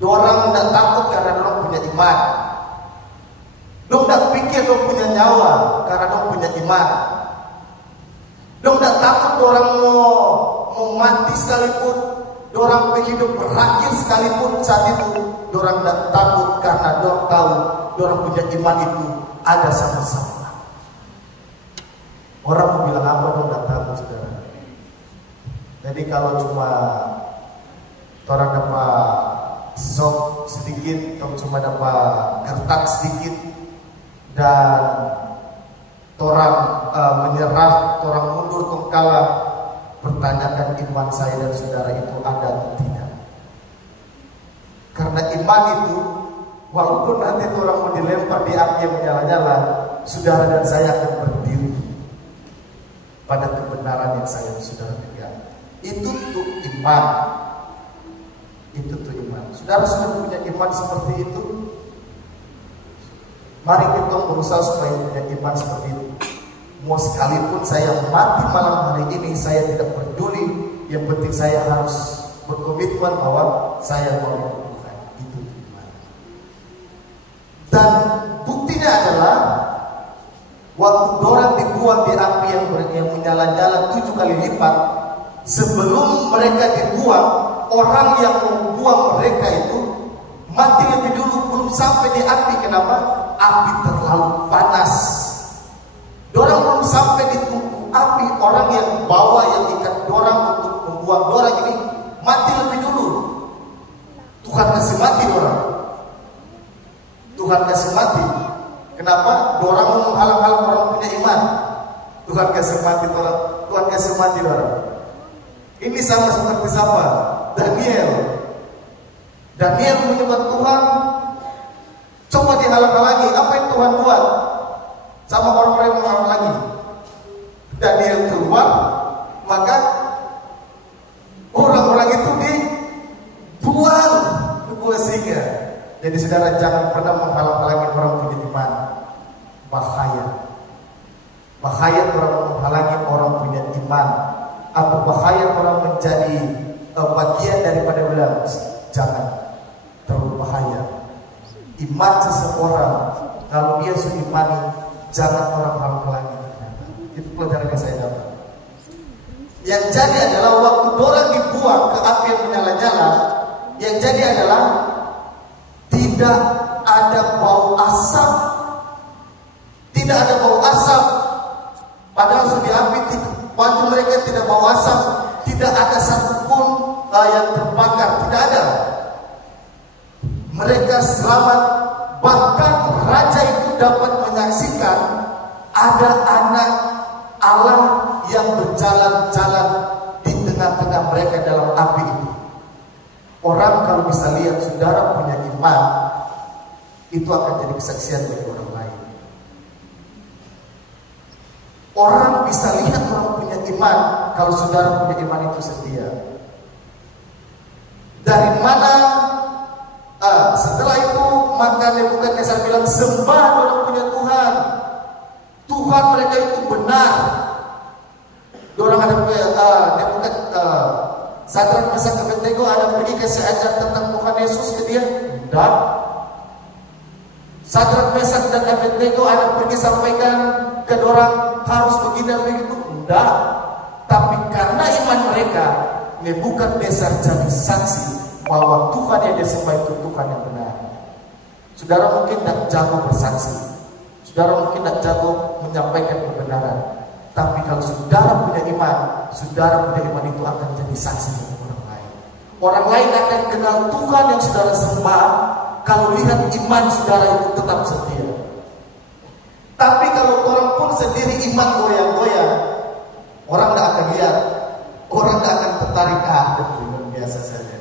Dorang tidak takut karena dorang punya iman. Dorang tidak pikir dorang punya nyawa karena dorang punya iman. Dorang tidak takut dorang mau mati sekalipun, dorang hidup berakhir sekalipun, saat itu dorang tidak takut karena dorang tahu dorang punya iman itu ada sama-sama. Orang mau bilang apa dorang tidak tahu, saudara. Jadi kalau cuma orang dapat sok sedikit, atau cuma dapat gertak sedikit, dan orang menyerah, orang mundur, orang kalah, pertanyakan iman saya dan saudara itu ada atau tidak. Karena iman itu, walaupun nanti orang mau dilempar di api yang menyala-nyala, saudara dan saya akan berdiri pada kebenaran yang saya saudara pegang. Itu tuh iman. Itu tuh iman. Saudara sudah punya iman seperti itu? Mari kita berusaha supaya punya iman seperti itu. Mau sekalipun saya mati malam hari ini, saya tidak peduli. Yang penting saya harus berkomitmen bahwa saya mau ikut Tuhan. Itu iman. Dan buktinya adalah waktu dorang dibuang di api yang menyala-nyala 7 kali lipat, sebelum mereka dibuang, orang yang membuang mereka itu mati lebih dulu, belum sampai di api. Kenapa? Api terlalu panas. Dorang belum sampai di tungku api, orang yang bawa, yang ikat dorang untuk membuang dorang ini mati lebih dulu. Tuhan kasih mati dorang. Tuhan kasih mati. Kenapa? Dorang menghalang-halang orang punya iman. Tuhan kasih mati dorang. Tuhan kasih mati dorang. Ini sama seperti siapa? Daniel. Daniel menyembah Tuhan, coba dihalang-halangi. Apa yang Tuhan buat sama orang-orang yang menghalang-halangi? Daniel keluar, maka orang-orang itu dibuang ke gua singa. Jadi saudara, jangan pernah menghalang-halangi orang punya iman. Bahaya. Bahaya orang menghalangi orang punya iman, atau bahaya orang menjadi bagian daripada ulang. Jangan, terlalu bahaya. Iman seseorang, kalau dia sudah imani, jangan orang halang-halangi. Itu pelajaran yang saya dapat. Yang jadi adalah waktu orang dibuang ke api yang menyala-nyala, yang jadi adalah tidak ada bau asap. Tidak ada bau asap. Padahal sudah di api, waktu mereka tidak bau asap, tidak ada satupun yang terbakar, tidak ada. Mereka selamat. Bahkan raja itu dapat menyaksikan ada anak Allah yang berjalan-jalan di tengah-tengah mereka dalam api itu. Orang kalau bisa lihat saudara punya iman, itu akan jadi kesaksian bagi orang lain. Orang bisa lihat orang punya iman kalau saudara punya iman itu setia. Dari mana? Setelah itu maka Nebukadnezar bilang, sembah orang punya Tuhan. Tuhan mereka itu benar. Orang ada Sadrak, Mesak, Abednego ada pergi kasih ajar tentang Tuhan Yesus ke dia? Tidak. Sadrak, Mesak dan Abednego ada pergi sampaikan ke orang harus begini dan begitu? Tidak. Tapi karena iman mereka, Nebukadnezar jadi saksi bahwa Tuhan yang disembah itu Tuhan yang benar. Saudara mungkin tidak jago bersaksi, saudara mungkin tidak jago menyampaikan kebenaran, tapi kalau saudara punya iman itu akan jadi saksi bagi orang lain. Orang lain akan kenal Tuhan yang saudara sembah kalau lihat iman saudara itu tetap setia. Tapi kalau orang pun sendiri iman goyang-goyang, orang tidak akan lihat, orang tidak akan tertarik, biasa saja.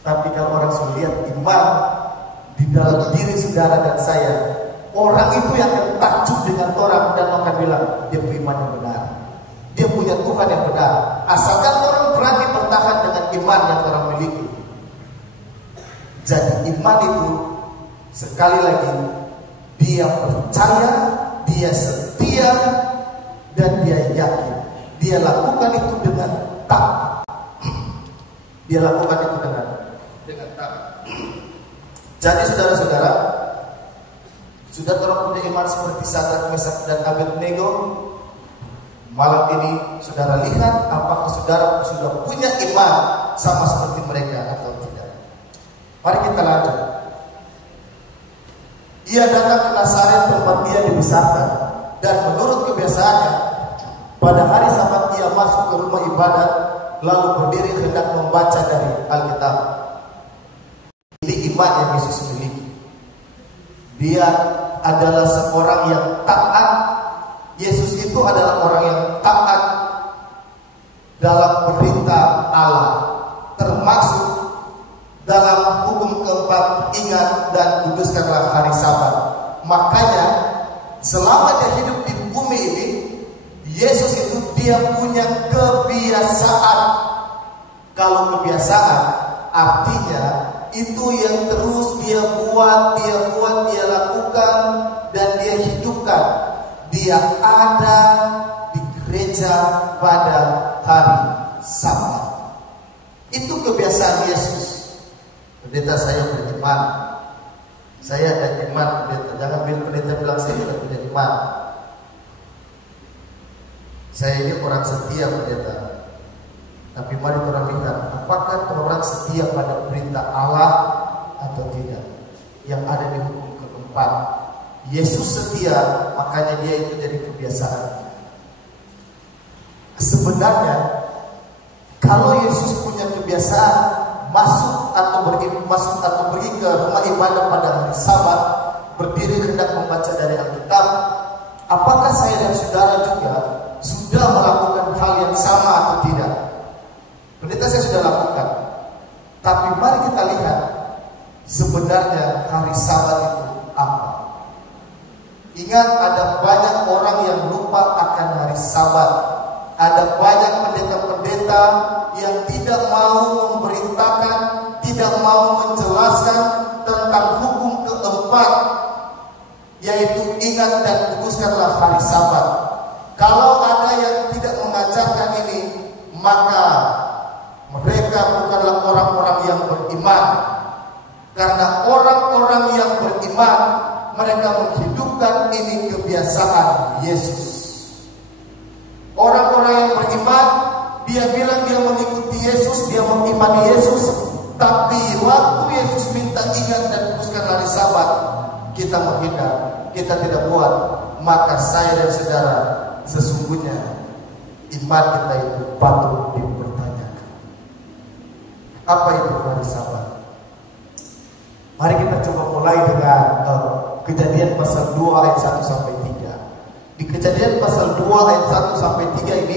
Tapi kalau orang sudah lihat iman di dalam diri saudara dan saya, orang itu yang akan takjub dengan orang dan akan bilang dia punya iman yang benar, dia punya Tuhan yang benar. Asalkan orang berani bertahan dengan iman yang orang miliki. Jadi iman itu sekali lagi dia percaya, dia setia, dan dia yakin. Dia lakukan itu dengan taat. Dia lakukan itu dengan taat. Jadi saudara-saudara, sudah orang punya iman seperti Sadrak, Mesak, dan Abednego. Malam ini saudara lihat apakah saudara sudah punya iman sama seperti mereka atau tidak. Mari kita lanjut. Ia datang ke Nazaret tempat ia dibesarkan, dan menurut kebiasaannya pada hari Sabat ia masuk ke rumah ibadat, lalu berdiri hendak membaca dari Alkitab. Ini iman yang Yesus miliki. Dia adalah seorang yang taat. Yesus itu adalah orang yang taat dalam perintah Allah, termasuk dalam hukum keempat, ingat dan kuduskanlah hari Sabat. Makanya selama dia hidup di bumi ini, Yesus itu dia punya kebiasaan. Kalau kebiasaan artinya itu yang terus dia buat, dia lakukan, dan dia hidupkan. Dia ada di gereja pada hari Sabat. Itu kebiasaan Yesus. Pendeta, saya beriman. Saya ada iman, pendeta. Jangan bilang pendeta bilang saya tidak punya iman. Saya ini orang setia, pendeta. Tapi mari kita lihat, apakah orang setia pada perintah Allah atau tidak? Yang ada di hukum keempat. Yesus setia, makanya dia itu jadi kebiasaan. Sebenarnya kalau Yesus punya kebiasaan masuk atau pergi ke rumah ibadah pada hari Sabat, berdiri hendak membaca dari Alkitab, apakah saya dan saudara juga sudah melakukan hal yang sama atau tidak? Pendeta, saya sudah lakukan. Tapi mari kita lihat sebenarnya hari Sabat itu apa. Ingat, ada banyak orang yang lupa akan hari Sabat. Ada banyak pendeta-pendeta yang tidak mau memberitakan, tidak mau menjelaskan tentang hukum keempat, yaitu ingat dan kuduskanlah hari Sabat. Kalau ada yang tidak mengajarkan ini, maka mereka bukanlah orang-orang yang beriman. Karena orang-orang yang beriman, mereka menghidupkan ini kebiasaan Yesus. Orang-orang yang beriman, dia bilang dia mengikuti Yesus, dia mengimani Yesus, tapi waktu Yesus minta ingat dan kuduskan hari Sabat, kita menghindar, kita tidak buat. Maka saya dan saudara, sesungguhnya iman kita itu patut dipertanyakan. Apa itu hari Sabat? Mari kita coba mulai dengan Kejadian pasal 2 ayat 1 sampai 3. Di Kejadian pasal 2 ayat 1 sampai 3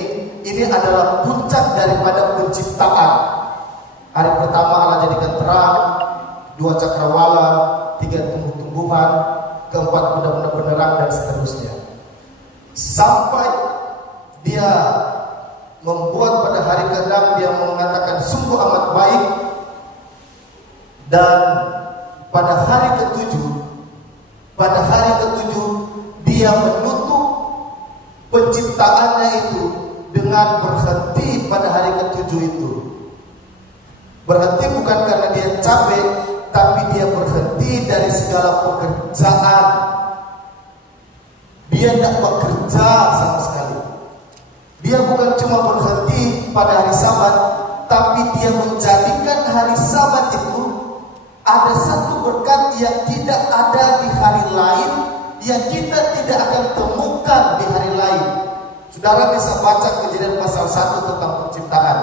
ini adalah puncak daripada penciptaan. Hari pertama Allah jadikan terang, 2 cakrawala, 3 tumbuh-tumbuhan, keempat benda-benda penerang, dan seterusnya. Sampai dia membuat pada hari ke-6, dia mengatakan sungguh amat baik. Dan pada hari ke-7 dia menutup penciptaannya itu dengan berhenti pada hari ke-7 itu. Berhenti bukan karena dia capek, tapi dia berhenti dari segala pekerjaan. Dia tidak bekerja sama sekali. Dia bukan cuma berhenti pada hari Sabat, tapi dia menjadikan hari Sabat itu ada satu berkat yang tidak ada di hari lain, yang kita tidak akan temukan di hari lain. Saudara bisa baca Kejadian pasal 1 tentang penciptaan.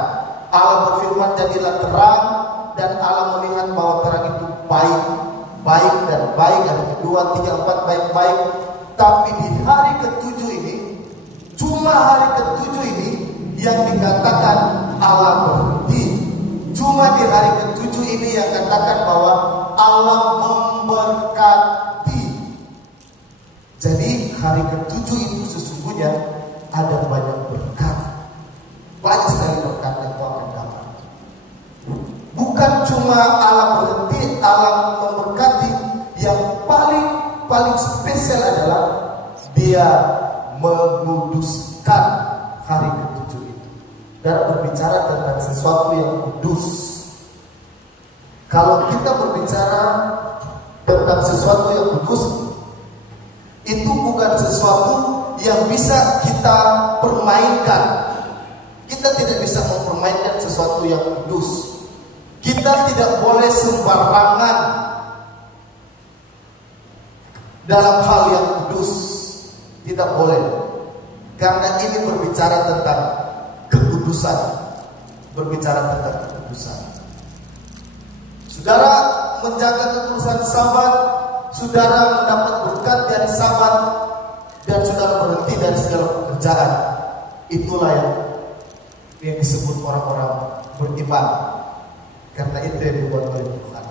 Allah berfirman, jadilah terang, dan Allah melihat bahwa terang itu baik, baik dan baik. Hari kedua, 3, 4 baik-baik. Tapi di hari ketujuh ini, cuma hari ketujuh ini yang dikatakan Allah berhenti. Cuma di hari ketujuh ini yang katakan bahwa Allah memberkati. Jadi hari ketujuh itu sesungguhnya ada banyak berkat. Banyak sekali berkat yang kau akan dapat. Bukan cuma Allah berhenti, Allah memberkati. Yang paling spesial adalah Dia menguduskan hari ketujuh itu. Dan berbicara tentang sesuatu yang kudus. Kalau kita berbicara tentang sesuatu yang kudus, itu bukan sesuatu yang bisa kita permainkan. Kita tidak bisa mempermainkan sesuatu yang kudus. Kita tidak boleh sembarangan dalam hal yang kudus. Tidak boleh. Karena ini berbicara tentang kekudusan. Berbicara tentang kekudusan. Saudara menjaga kekudusan Sabat, saudara mendapat berkat dari Sabat, dan saudara berhenti dari segala pekerjaan. Itulah yang disebut orang-orang beriman. Karena itu yang dibuat oleh Tuhan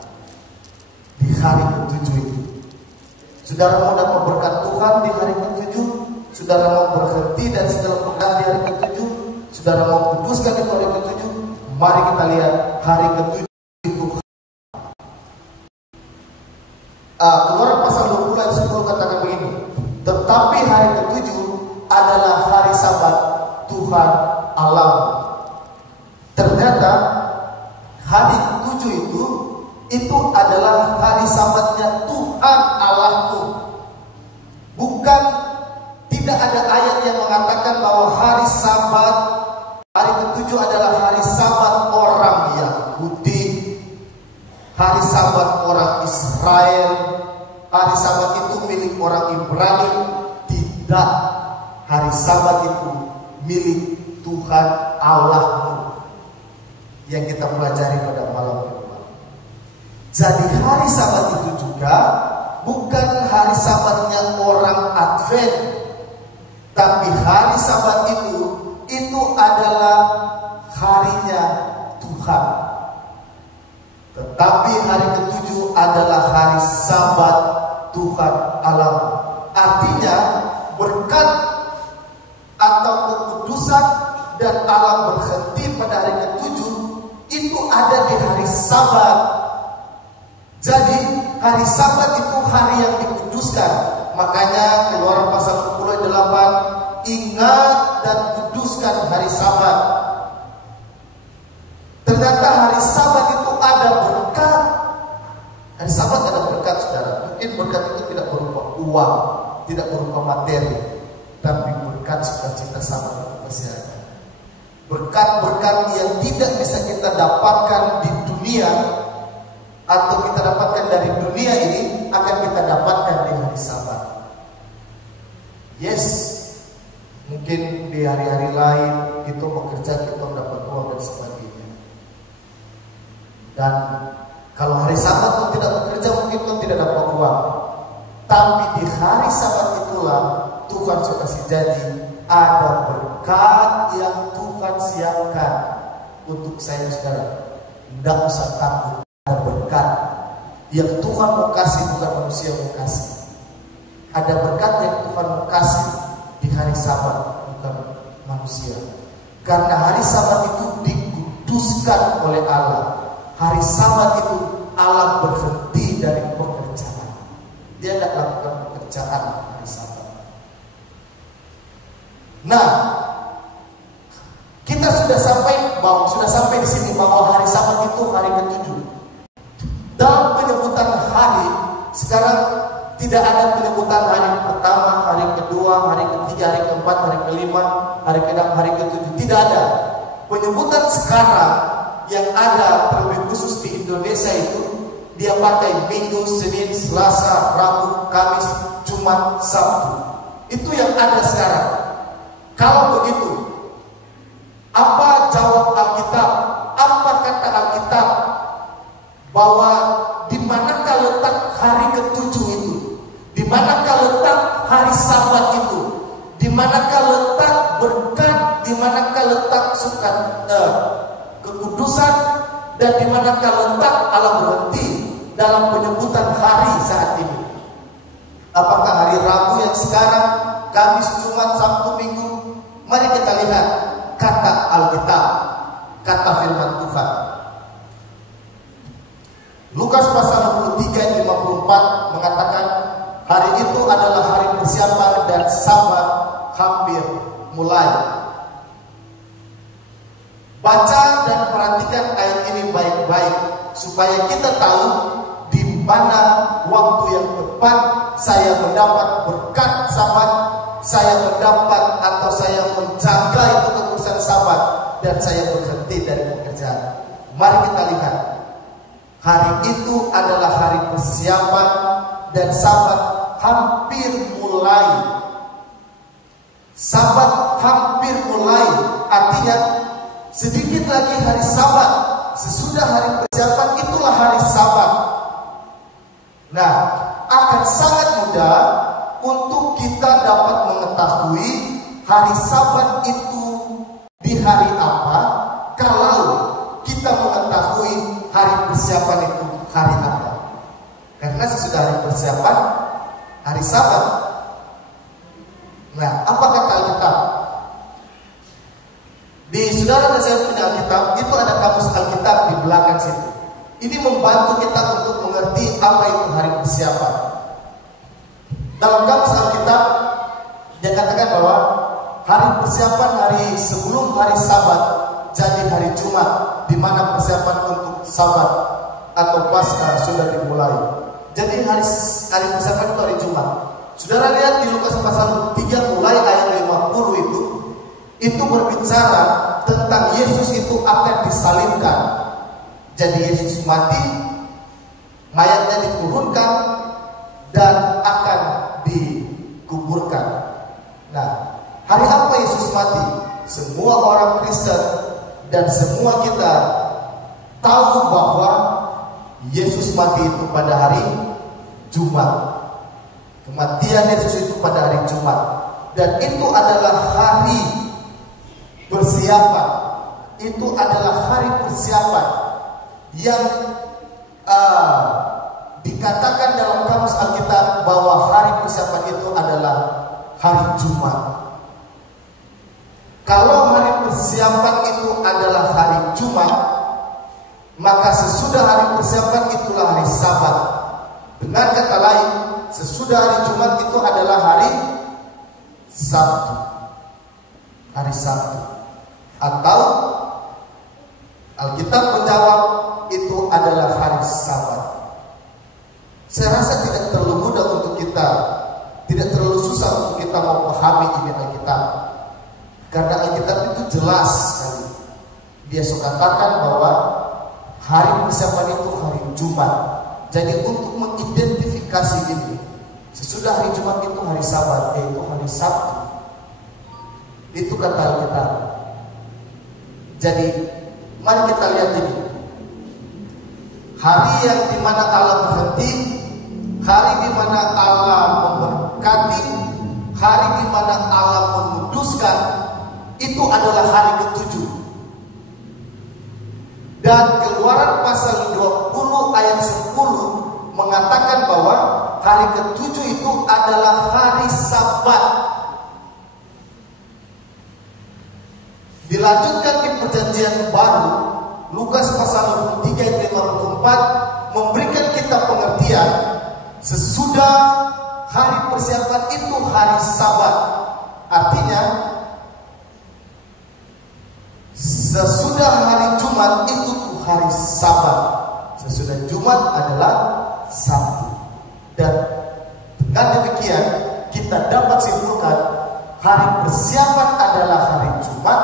di hari ketujuh itu. Saudara mau dapat berkat Tuhan di hari ketujuh, saudara mau berhenti dari segala pekerjaan di hari ketujuh, saudara mau kuduskan di hari ketujuh. Mari kita lihat hari ketujuh itu. Keluaran pasal 20 ayat 10 katakan begini. Tetapi hari ketujuh adalah hari Sabat Tuhan Allah. Ternyata hari ketujuh itu adalah hari Sabatnya Tuhan Allahmu. Bukan, tidak ada ayat yang mengatakan bahwa hari Sabat, hari ketujuh adalah hari Sabat orang Yahudi, hari Sabat orang Israel, hari Sabat itu milik orang Ibrani. Tidak, hari Sabat itu milik Tuhan Allahmu, yang kita pelajari pada malam kedua. Jadi hari Sabat itu juga bukan hari Sabatnya orang Advent, tapi hari Sabat itu adalah harinya Tuhan. Tetapi hari ketujuh adalah hari Sabat Tuhan Allah. Artinya berkat atau kekudusan dan Allah berhenti pada hari ketujuh itu ada di hari Sabat. Jadi hari Sabat itu hari yang dikuduskan. Makanya Keluaran pasal 28, ingat dan kuduskan hari Sabat. Ternyata hari Sabat itu ada berkat. Hari Sabat ada berkat, saudara. Mungkin berkat itu tidak berupa uang, tidak berupa materi, tapi berkat sukacita Sabat itu pasti ada. Berkat-berkat yang tidak bisa kita dapatkan di dunia, atau kita dapatkan dari dunia ini, akan kita dapatkan di hari Sabat. Yes, mungkin di hari-hari lain kita bekerja, kita dapat uang dan sebagainya. Dan kalau hari Sabat pun tidak bekerja, mungkin kita tidak dapat uang. Tapi di hari Sabat itulah Tuhan suka kasih jadi ada berkat yang Tuhan siapkan untuk saya, saudara. Tidak usah takut. Ada berkat yang Tuhan mau kasih, bukan manusia mau kasih. Ada berkat yang Tuhan mau kasih di hari Sabat, bukan manusia. Karena hari Sabat itu dikuduskan oleh Allah. Hari Sabat itu Allah berhenti dari pekerjaan. Dia tidak lakukan pekerjaan hari Sabat. Nah, kita sudah sampai di sini bahwa hari Sabat itu hari ketujuh. Dalam penyebutan hari, sekarang tidak ada penyebutan hari pertama, hari kedua, hari ketiga, hari keempat, hari kelima, hari keenam, hari ketujuh. Tidak ada. Penyebutan sekarang yang ada terlebih khusus di Indonesia itu, dia pakai Minggu, Senin, Selasa, Rabu, Kamis, Jumat, Sabtu. Itu yang ada sekarang. Kalau begitu, apa jawab Alkitab? Apa kata Alkitab bahwa di manakah letak hari ketujuh itu, di manakah letak hari Sabat itu, di manakah letak berkat, di manakah letak kekudusan, dan di manakah letak Allah berhenti dalam penyebutan hari saat ini. Apakah hari Rabu yang sekarang, Kamis, Jumat, Sabtu, Minggu? Mari kita lihat kata Alkitab, kata firman Tuhan. Lukas pasal 23 ayat 54 mengatakan, hari itu adalah hari persiapan dan Sabat hampir mulai. Baca dan perhatikan ayat ini baik-baik supaya kita tahu di mana waktu yang tepat saya mendapat berkat Sabat, saya mendapat atau saya menjaga itu kekudusan Sabat, dan saya berhenti dari pekerjaan. Mari kita lihat. Hari itu adalah hari persiapan dan Sabat hampir mulai. Sabat hampir mulai artinya sedikit lagi hari Sabat. Sesudah hari persiapan itulah hari Sabat. Nah, akan sangat mudah untuk kita dapat mengetahui hari Sabat itu di hari apa kalau kita mengetahui hari persiapan itu hari apa. Karena sesudah hari persiapan hari Sabat. Nah, apa kata Alkitab? Di saudara dan saya punya Alkitab, itu ada kamus Alkitab di belakang situ. Ini membantu kita untuk mengerti apa itu hari persiapan. Dalam kamus Alkitab dia katakan bahwa hari persiapan hari sebelum hari Sabat jadi hari Jumat, di mana persiapan untuk Sabat atau Paskah sudah dimulai. Jadi hari persiapan itu hari Jumat. Saudara lihat di Lukas pasal 3 mulai ayat 50 itu berbicara tentang Yesus itu akan disalibkan. Jadi Yesus mati, mayatnya diturunkan dan akan dikuburkan. Nah, hari apa Yesus mati? Semua orang Kristen dan semua kita tahu bahwa Yesus mati itu pada hari Jumat. Kematian Yesus itu pada hari Jumat. Dan itu adalah hari persiapan. Itu adalah hari persiapan yang dikatakan dalam kamus Alkitab bahwa hari persiapan itu adalah hari Jumat. Kalau hari persiapan itu adalah hari Jumat, maka sesudah hari persiapan itulah hari Sabat. Dengan kata lain, sesudah hari Jumat itu adalah hari Sabtu. Hari Sabtu. Atau Alkitab menjawab itu adalah hari Sabat. Saya rasa tidak terlalu mudah untuk kita, tidak terlalu susah untuk kita memahami ini Alkitab. Karena Alkitab itu jelas sekali. Dia suka katakan bahwa hari persiapan itu hari Jumat. Jadi untuk mengidentifikasi ini, sesudah hari Jumat itu hari Sabat, yaitu hari Sabtu. Itu kata Alkitab. Jadi mari kita lihat ini. Hari yang dimana Allah berhenti, hari dimana Allah memberkati, hari dimana Allah menguduskan, itu adalah hari ketujuh. Dan Keluaran pasal 20 ayat 10 mengatakan bahwa hari ketujuh itu adalah hari Sabat. Dilanjutkan di perjanjian baru, Lukas pasal 23 ayat 54 memberikan kita pengertian sesudah hari persiapan itu hari Sabat. Artinya sesudah hari Jumat itu hari Sabat. Sesudah Jumat adalah Sabtu. Dan dengan demikian kita dapat simpulkan hari persiapan adalah hari Jumat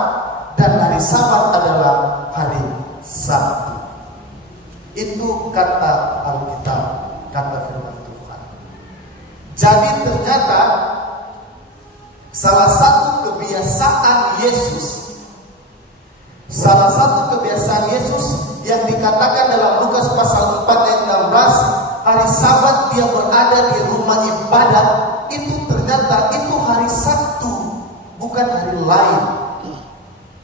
dan hari Sabat adalah hari Sabtu. Itu kata Alkitab, kata firman Tuhan. Jadi ternyata salah satu kebiasaan Yesus yang dikatakan dalam Lukas pasal 4 ayat 16, hari Sabat dia berada di rumah ibadat, itu ternyata itu hari Sabtu, bukan hari lain.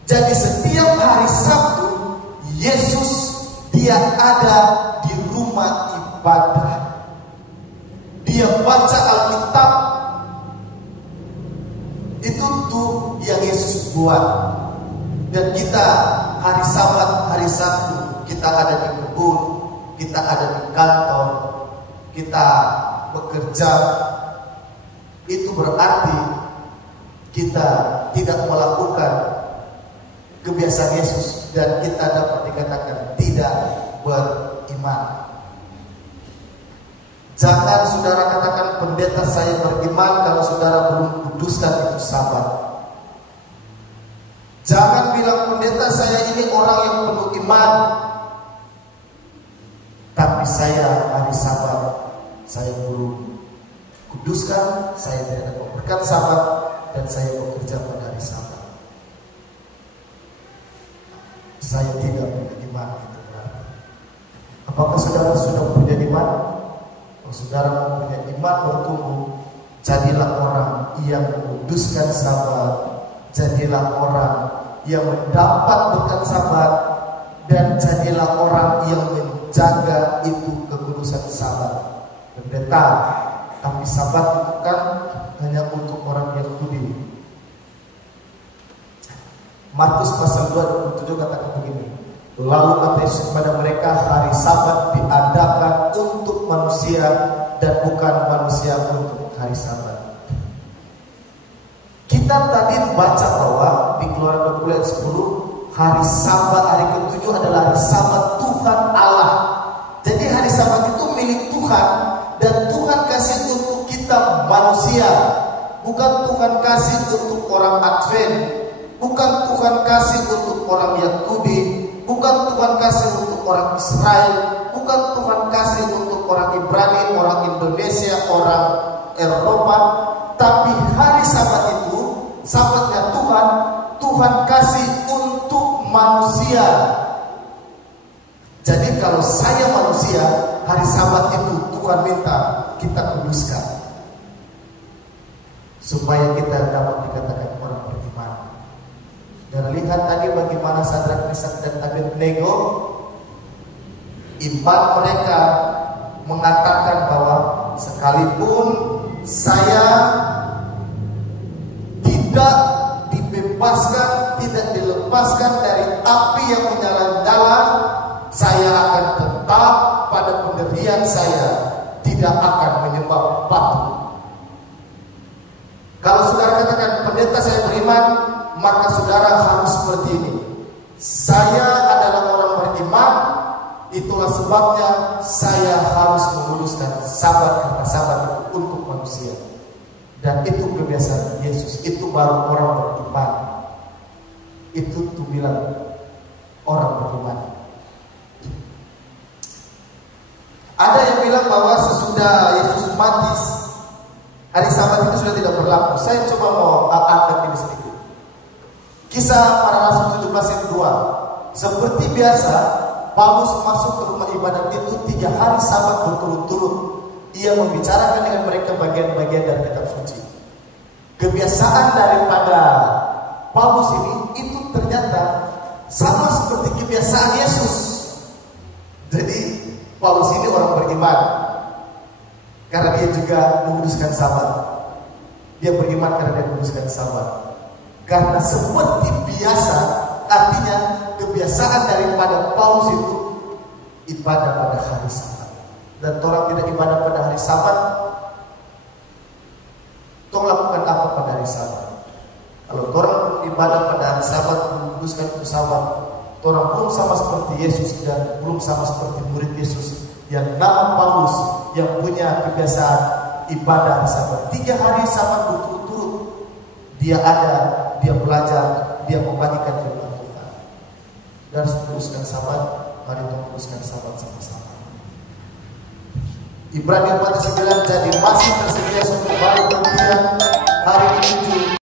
Jadi setiap hari Sabtu Yesus dia ada di rumah ibadah. Dia baca Alkitab. Itu tuh yang Yesus buat. Dan kita hari Sabat, hari Sabtu, kita ada di kebun, kita ada di kantor, kita bekerja. Itu berarti kita tidak melakukan kebiasaan Yesus dan kita dapat dikatakan tidak beriman. Jangan saudara katakan pendeta saya beriman kalau saudara belum kuduskan itu Sabat. Jangan bilang pendeta saya ini orang yang penuh iman, tapi saya hari Sabat saya belum kuduskan, saya tidak memberikan Sabat dan saya bekerja pada hari Sabat. Saya tidak punya iman itu. Apakah saudara sudah punya iman? Kalau saudara mempunyai iman bertumbuh, jadilah orang yang menguduskan Sabat, jadilah orang yang mendapat berkat Sabat, dan jadilah orang yang menjaga itu kekudusan Sabat. Pendeta, tapi Sabat itu kan hanya untuk orang Yahudi. Markus pasal 2:27 katakan begini. Lalu kata Yesus kepada mereka, hari Sabat diadakan untuk manusia dan bukan manusia untuk hari Sabat. Kita tadi baca bahwa di Keluaran 20 ayat 10, hari Sabat, hari ke-7 adalah hari Sabat Tuhan Allah. Jadi hari Sabat itu milik Tuhan dan Tuhan kasih untuk kita manusia. Bukan Tuhan kasih untuk orang Advent, bukan Tuhan kasih untuk orang Yahudi, bukan Tuhan kasih untuk orang Israel, bukan Tuhan kasih untuk orang Ibrani, orang Indonesia, orang Eropa. Tapi hari Sabat itu Sabatnya Tuhan, Tuhan kasih untuk manusia. Jadi kalau saya manusia, hari Sabat itu Tuhan minta kita kuduskan, supaya kita dapat dikatakan orang beriman. Dan lihat tadi bagaimana Sadrak, Mesak dan Abednego, iman mereka mengatakan bahwa sekalipun saya tidak dibebaskan, tidak dilepaskan dari api yang menyala-nyala, saya akan tetap pada pendirian saya, tidak akan menyembah batu. Kalau saudara katakan pendeta saya beriman, maka saudara harus seperti ini. Saya adalah orang beriman, itulah sebabnya saya harus menguduskan Sabat, karena Sabat itu untuk manusia. Dan itu kebiasaan Yesus, itu baru orang beriman. Itu tuh bilang orang beriman. Ada yang bilang bahwa sesudah Yesus mati, hari Sabat itu sudah tidak berlaku. Saya coba mau angkat ini sedikit. Kisah para Rasul 17 ayat 2. Seperti biasa, Paulus masuk ke rumah ibadat itu 3 hari Sabat berturut-turut. Ia membicarakan dengan mereka bagian-bagian dari kitab suci. Kebiasaan daripada Paulus ini itu ternyata sama seperti kebiasaan Yesus. Jadi Paulus ini orang beriman karena dia juga menguduskan Sabat. Dia beriman karena dia menguduskan Sabat. Karena seperti biasa, artinya kebiasaan daripada Paulus itu ibadah pada hari Sabat. Dan orang tidak ibadah pada hari Sabat, tolong lakukan apa pada hari Sabat? Kalau orang ibadah pada hari Sabat, menguduskan itu Sabat, orang belum sama seperti Yesus dan belum sama seperti murid Yesus yang nama Paulus, yang punya kebiasaan ibadah hari Sabat. 3 hari Sabat berturut-turut dia ada, dia belajar, dia membagikan firman Tuhan. Dan menguduskan Sabat, mari kita menguduskan Sabat sama-sama. Ibrani 4:9, jadi masih tersedia suatu baru berpihak hari ke-7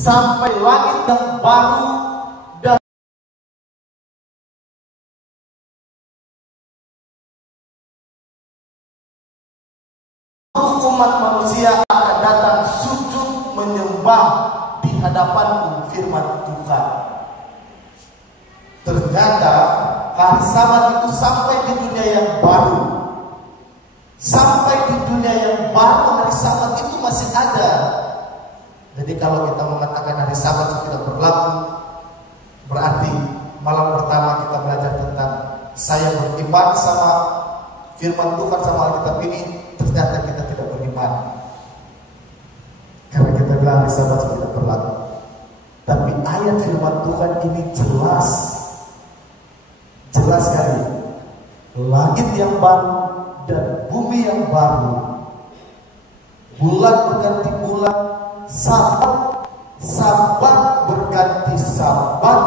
sampai langit yang baru dan umat manusia akan datang sujud menyembah di hadapanku, firman Tuhan. Ternyata hari Sabat itu sampai di dunia yang baru. Sampai di dunia yang baru hari Sabat itu masih ada. Jadi kalau kita mengatakan hari Sabat tidak berlaku, berarti malam pertama kita belajar tentang saya beriman sama firman Tuhan sama Alkitab ini, ternyata kita tidak beriman. Karena kita bilang hari Sabat tidak berlaku. Tapi ayat firman Tuhan ini jelas sekali. Langit yang baru dan bumi yang baru, bulan berganti bulan, Sabat berganti Sabat,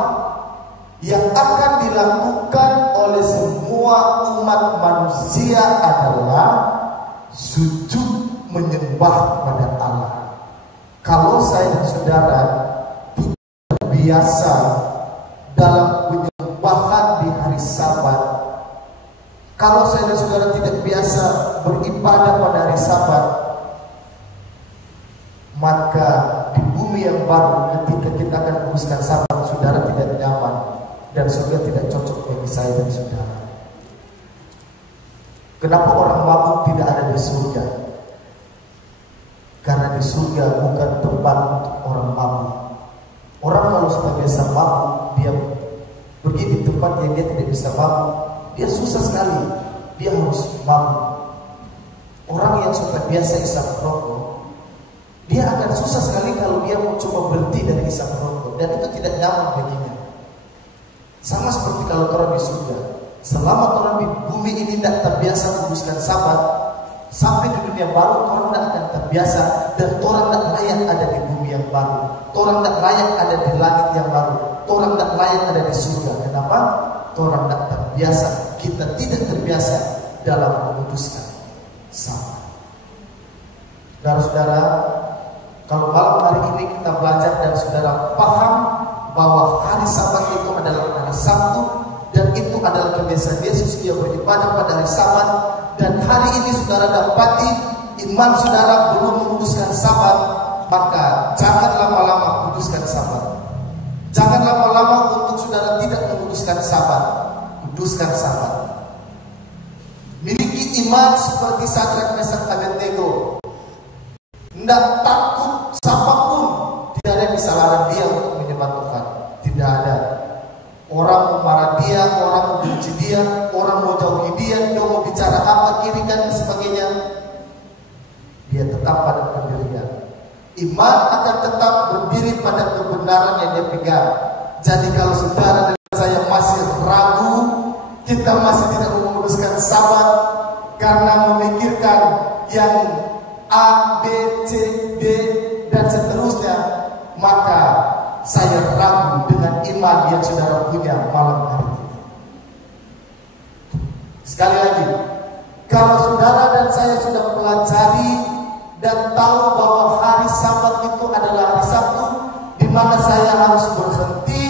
yang akan dilakukan oleh semua umat manusia adalah sujud menyembah pada Allah. Kalau saya dan saudara tidak biasa dalam penyembahan di hari Sabat, kalau saya dan saudara tidak biasa beribadah pada hari Sabat, maka di bumi yang baru ketika kita akan meneruskan Sabat, saudara tidak nyaman dan surga tidak cocok bagi saya dan saudara. Kenapa orang mabuk tidak ada di surga? Karena di surga bukan tempat untuk orang mabuk. Orang kalau sudah biasa mabuk, dia pergi di tempat yang dia tidak bisa mabuk, dia susah sekali. Dia harus mabuk. Orang yang sudah biasa isap rokok, dia akan susah sekali kalau dia mau coba berhenti dari isap rokok, dan itu tidak nyaman baginya. Sama seperti kalau orang di surga, selama orang di bumi ini tidak terbiasa menguduskan Sabat, sampai di dunia baru orang tidak akan terbiasa, dan orang tidak layak ada di bumi yang baru, orang tidak layak ada di langit yang baru, orang tidak layak ada di surga. Kenapa? Orang tidak terbiasa, kita tidak terbiasa dalam menguduskan Sabat. Saudara-saudara, kalau malam hari ini kita belajar dan saudara paham bahwa hari Sabat itu adalah hari Sabtu, dan itu adalah kebiasaan Yesus, dia beribadah pada hari Sabat, dan hari ini saudara dapati iman saudara belum menguduskan Sabat, maka jangan lama-lama kuduskan Sabat. Jangan lama-lama untuk saudara tidak menguduskan Sabat. Kuduskan Sabat. Miliki iman seperti Sadrak, Mesak, Abednego. Tidak takut siapapun, tidak ada yang bisa larang dia untuk menyembah Tuhan. Tidak ada. Orang marah dia, orang membenci dia, orang mau jauhi dia mau bicara apa kiri kan dan sebagainya, dia tetap pada pendirian. Iman akan tetap berdiri pada kebenaran yang dia pegang. Jadi kalau saudara dan saya masih ragu, kita masih tidak menguruskan Sabat karena memikirkan yang A, B, C, D dan seterusnya, maka saya ragu dengan iman yang saudara punya malam hari ini. Sekali lagi, kalau saudara dan saya sudah pelajari dan tahu bahwa hari Sabat itu adalah hari Sabtu, di mana saya harus berhenti,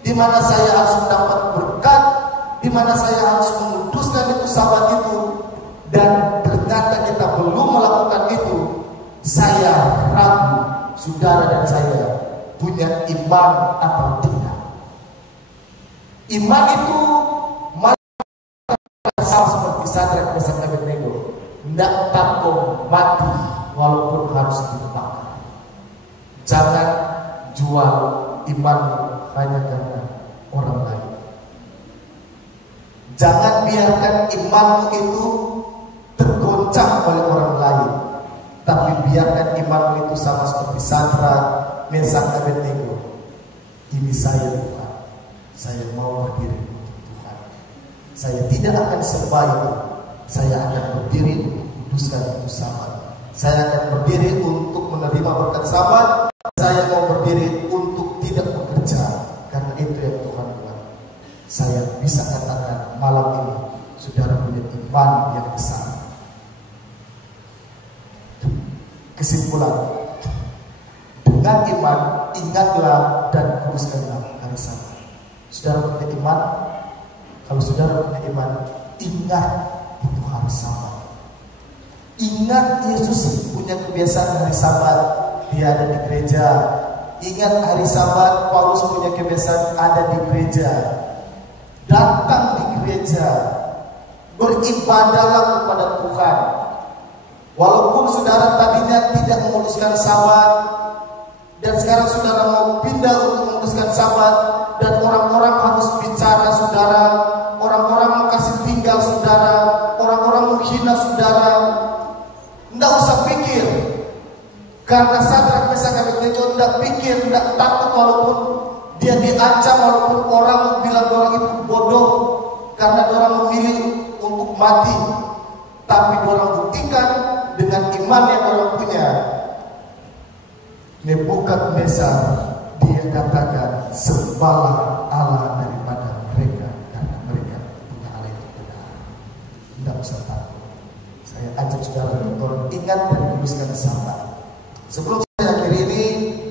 di mana saya harus mendapat berkat, di mana saya harus menguduskan itu Sabat itu, dan ternyata kita belum melakukan itu, saya ragu saudara dan saya punya iman atau tidak. Iman itu sama seperti Sadrak, Mesak, Abednego, tidak takut mati walaupun harus dibakar. Jangan jual iman hanya karena orang lain. Jangan biarkan imanmu itu tergoncang oleh orang lain, tapi biarkan imanmu itu sama seperti Sadrak, Mesak, Abednego. Ini saya Tuhan, saya mau berdiri untuk Tuhan. Saya tidak akan sembah itu. Saya akan berdiri untuk kuduskan itu Sabat. Saya akan berdiri untuk menerima berkat Sabat. Saya mau berdiri untuk tidak bekerja, karena itu yang Tuhan buat. Saya bisa katakan malam ini saudara punya iman yang besar. Kesimpulan, dengan dengan iman ingatlah dan kuduskanlah hari Sabat. Saudara punya iman? Kalau saudara punya iman, ingat itu hari Sabat. Ingat Yesus punya kebiasaan hari Sabat, dia ada di gereja. Ingat hari Sabat, Paulus punya kebiasaan ada di gereja. Datang di gereja, beribadahlah kepada Tuhan. Walaupun saudara tadinya tidak memutuskan Sabat, dan sekarang saudara mau pindah untuk memutuskan Sabat, dan orang-orang harus bicara saudara, orang-orang mau kasih tinggal saudara, orang-orang menghina saudara, tidak usah pikir. Karena Sadrak, Mesak, Abednego tidak pikir, tidak takut walaupun dia diancam, walaupun orang bilang orang itu bodoh karena orang memilih untuk mati. Tapi orang buktikan dengan iman yang orang punya. Nebukadnezar, dia katakan, sembahlah Allah daripada mereka, karena mereka punya Allah yang benar. Tidak usah takut. Saya ajak saudara untuk ingat dan kuduskan Sabat. Sebelum saya akhiri ini,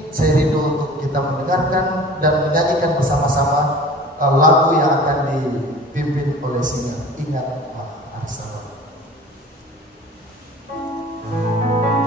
saya rindu untuk kita mendengarkan dan menyanyikan bersama-sama lagu yang akan dipimpin oleh singer. Ingat hari Sabat. Ingat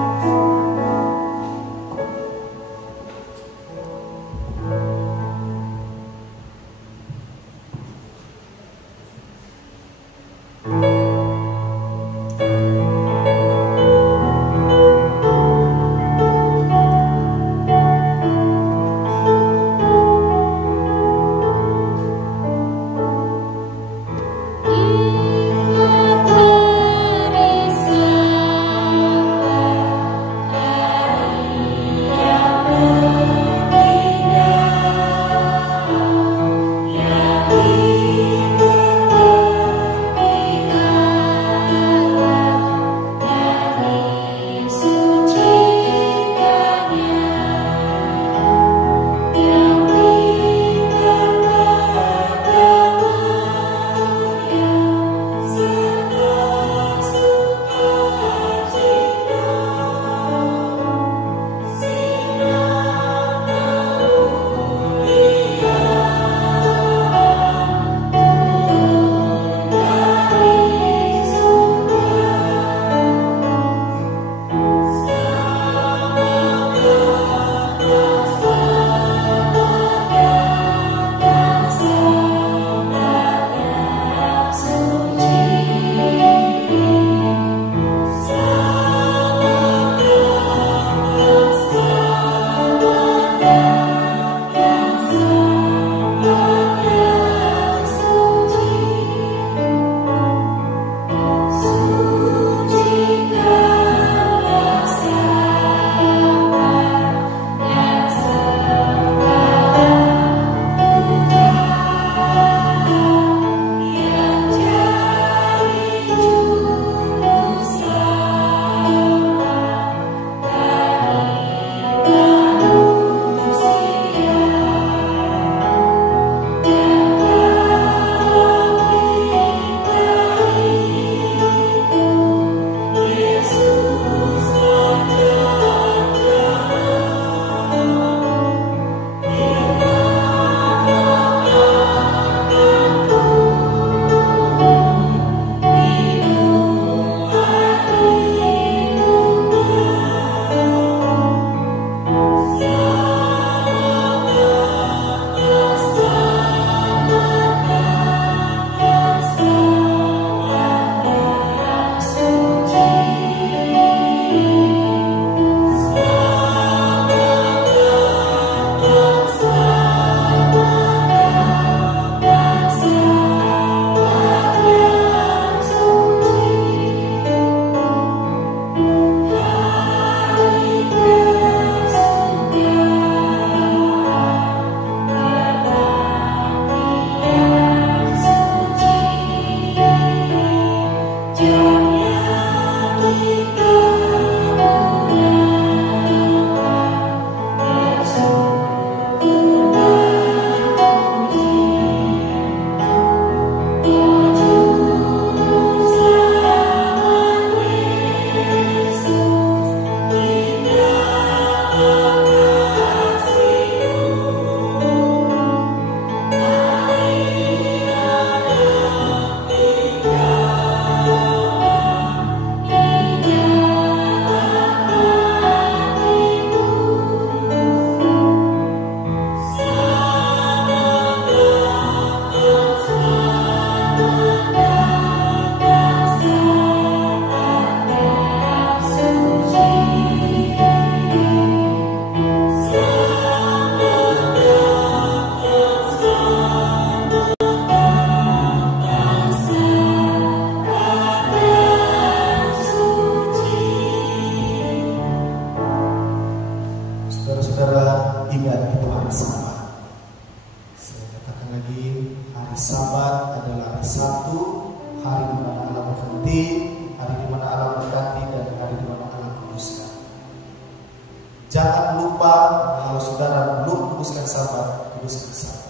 Jangan lupa kalau saudara belum kuduskan sabat, kuduskan sabat.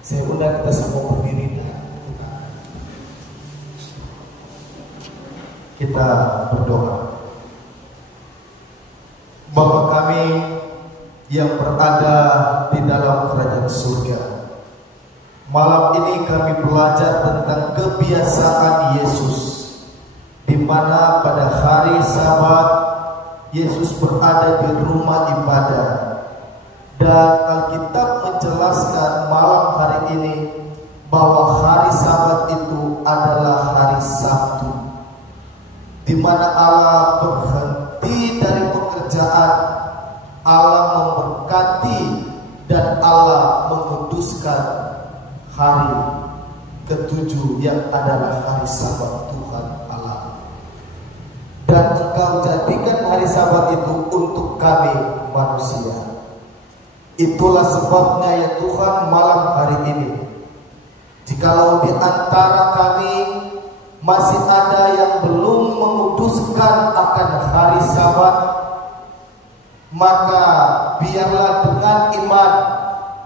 Saya undang kita semua berdiri dan kita berdoa. Bapa kami yang berada di dalam kerajaan surga, malam ini kami belajar tentang kebiasaan Yesus, di mana pada hari Sabat Yesus berada di rumah ibadah, dan Alkitab menjelaskan malam hari ini bahwa hari Sabat itu adalah hari Sabtu, di mana Allah berhenti dari pekerjaan, Allah memberkati dan Allah menguduskan hari ketujuh yang adalah hari Sabat Tuhan Allah. Dan Engkau jadikan hari Sabat itu untuk kami manusia. Itulah sebabnya ya Tuhan, malam hari ini, jikalau di antara kami masih ada yang belum menguduskan akan hari Sabat, maka biarlah dengan iman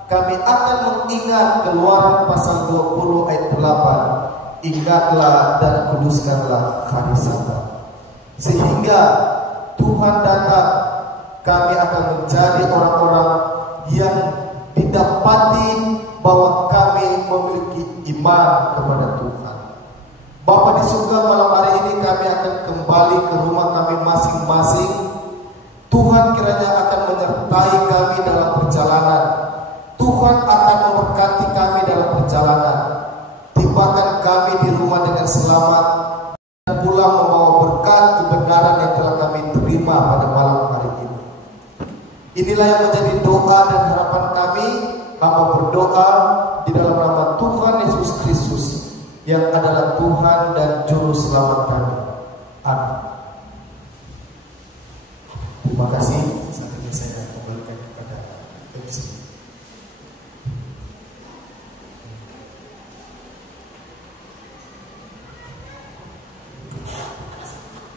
kami akan mengingat Keluaran pasal 20 ayat 8. Ingatlah dan kuduskanlah hari Sabat, sehingga Tuhan datang, kami akan menjadi orang-orang yang didapati bahwa kami memiliki iman kepada Tuhan. Bapa di surga, malam hari ini kami akan kembali ke rumah kami masing-masing. Tuhan kiranya akan menyertai kami dalam perjalanan. Tuhan akan memberkati kami dalam perjalanan. Tibakan kami di rumah dengan selamat dan pulang membawa berkat kebenaran yang telah kami terima pada malam hari ini. Inilah yang menjadi doa dan harapan kami. Hamba berdoa di dalam nama Tuhan Yesus Kristus yang adalah Tuhan dan Juru Selamat kami. Amin. Terima kasih. Saat ini saya kembalikan kepada MC.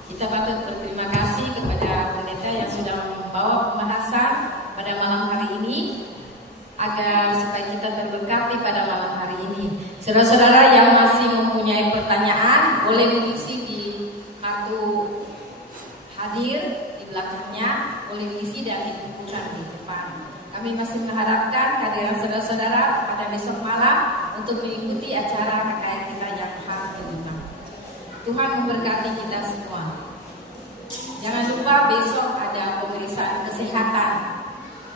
Kita patut berterima kasih kepada pendeta yang sudah membawa pembahasan pada malam hari ini, agar supaya kita terberkati pada malam hari ini. Saudara-saudara yang masih mempunyai pertanyaan, boleh mengisi di kartu hadir di belakangnya, boleh mengisi dan dikumpulkan di depan. Kami masih mengharapkan kehadiran saudara-saudara pada besok malam untuk mengikuti acara KKR kita yang hari kelima. Tuhan memberkati kita semua. Jangan lupa besok ada pemeriksaan kesehatan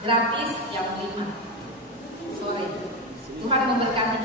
gratis jam 5 sore. Tuhan memberkati